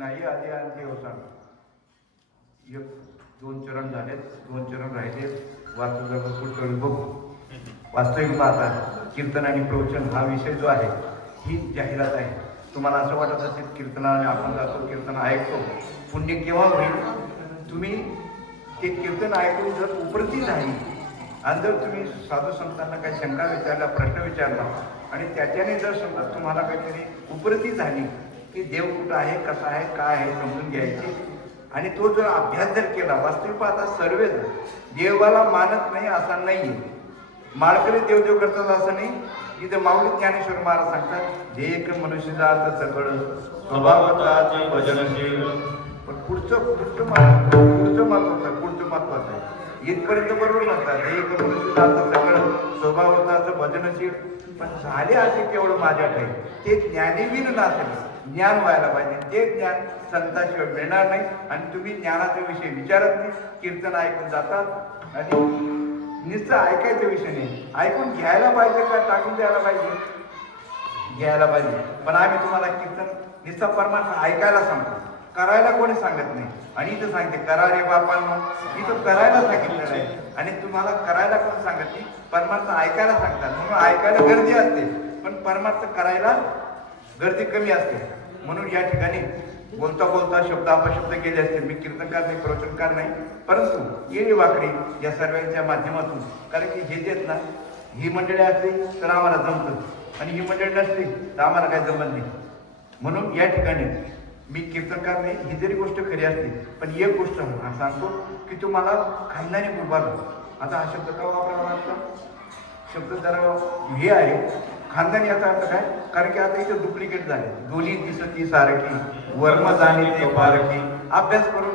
नाही आधी आणखी होता. 1-2 चरण झालेत, 2 चरण राहिले. वास्तविक बघू. वास्तविक पाहता कीर्तन आणि प्रवचन हा विषय जो आहे ही जाहिरात आहे. तुम्हाला असं वाटत असेल कीर्तनाने आपण जातो, कीर्तन ऐकतो, पुण्य केव्हा होईल? तुम्ही ते कीर्तन ऐकून जर उपरती झाली आणि जर तुम्ही साधू संतांना काही शंका विचारला, प्रश्न विचारला आणि त्याच्याने जर समजा तुम्हाला काहीतरी उपरती झाली की देव कुठं आहे, कसा आहे, काय आहे समजून घ्यायची आणि तो जर अभ्यास जर केला. वास्तविक पाहता सर्वच देवाला मानत नाही असा नाही, माळकरी देवदेव करतात असं नाही. इथं माऊली ज्ञानेश्वर महाराज सांगतात, एक मनुष्याचा अर्थ सगळं स्वभावताचे भजनशील. पण पुढचं महत्वाचं आहे. इथपर्यंत बरोबर म्हणतात, एक मनुष्याचा अर्थ सगळं स्वभावताचं भजनशील. पण झाले असे केवळ माझ्याकडे ते ज्ञानीवीन नसेल, ज्ञान व्हायला पाहिजे. ते ज्ञान संतांशिवाय मिळणार नाही आणि तुम्ही ज्ञानाचा विषय विचारत नाही. कीर्तन ऐकून जातात आणि नुसतं ऐकायचा विषय नाही, ऐकून घ्यायला पाहिजे का टाकून द्यायला पाहिजे? घ्यायला पाहिजे. पण आम्ही तुम्हाला कीर्तन नुसतं परमार्थ ऐकायला सांगतो, करायला कोणी सांगत नाही. आणि इथं सांगते करा रे बापांनो, इथं करायला सांगितलेलं आहे आणि तुम्हाला करायला कोण सांगत नाही, परमार्थ ऐकायला सांगतात. म्हणून ऐकायला गर्दी असते पण परमार्थ करायला गर्दी कमी असते. म्हणून या ठिकाणी बोलता बोलता शब्द अपशब्द केले असतील. मी कीर्तनकार नाही, प्रवचनकार नाही, परंतु येणी वाकडी या सर्वांच्या माध्यमातून, कारण की हे देत ना, ही मंडळी असली तर आम्हाला जमतं आणि ही मंडळी नसली तर आम्हाला काय जमत नाही. म्हणून या ठिकाणी मी कीर्तनकार नाही, ही जरी गोष्ट खरी असते पण एक गोष्ट सांगतो की तुम्हाला खानदानी उभारलं. आता हा शब्द का वापरावा लागतो? शब्द जरा हे आहे खानदानी याचा अर्थ काय? कारण की आता इथे डुप्लिकेट झाले. दोन्ही दिसती सारखी वर्म जाणे ते पारखी. अभ्यास करून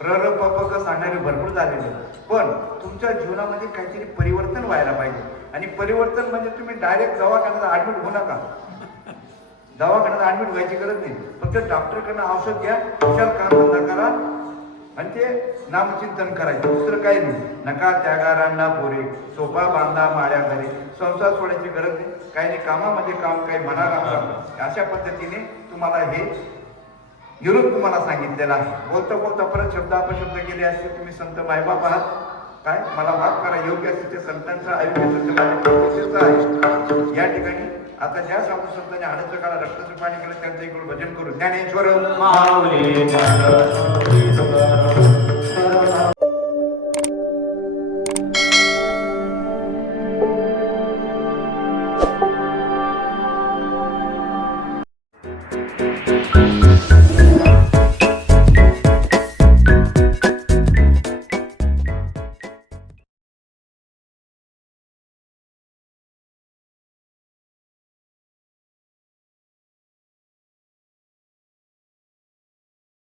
र र प प क सांगणारे भरपूर झालेले, पण तुमच्या जीवनामध्ये काहीतरी परिवर्तन व्हायला पाहिजे. आणि परिवर्तन म्हणजे तुम्ही डायरेक्ट दवाखान्यात ऍडमिट होऊ नका. दवाखान्यात ऍडमिट व्हायची गरज नाही. फक्त डॉक्टरकडनं औषध घ्या, विशाल काम धंदा करा आणि ते नामचिंतन करायचं, दुसरं काही नाही. नका त्यागारांना पोरे, सोपा बांधा माळ्या घरी. संसार सोडायची गरज नाही, काही नाही. कामामध्ये काम, काही मनाला काम. अशा पद्धतीने तुम्हाला हे निरोप तुम्हाला सांगितलेला आहे. बोलता बोलता परत शब्द अपशब्द केले असते. तुम्ही संत मायबाप आहात, काय मला माफ करा. योग्य असते ते संतांचं आयुष्य आहे. या ठिकाणी आता ज्या साधू संतांनी हाडाचं काळा रक्ताचं पाणी केलं त्यांचं इकडून भजन करू. ज्ञानेश्वर माऊली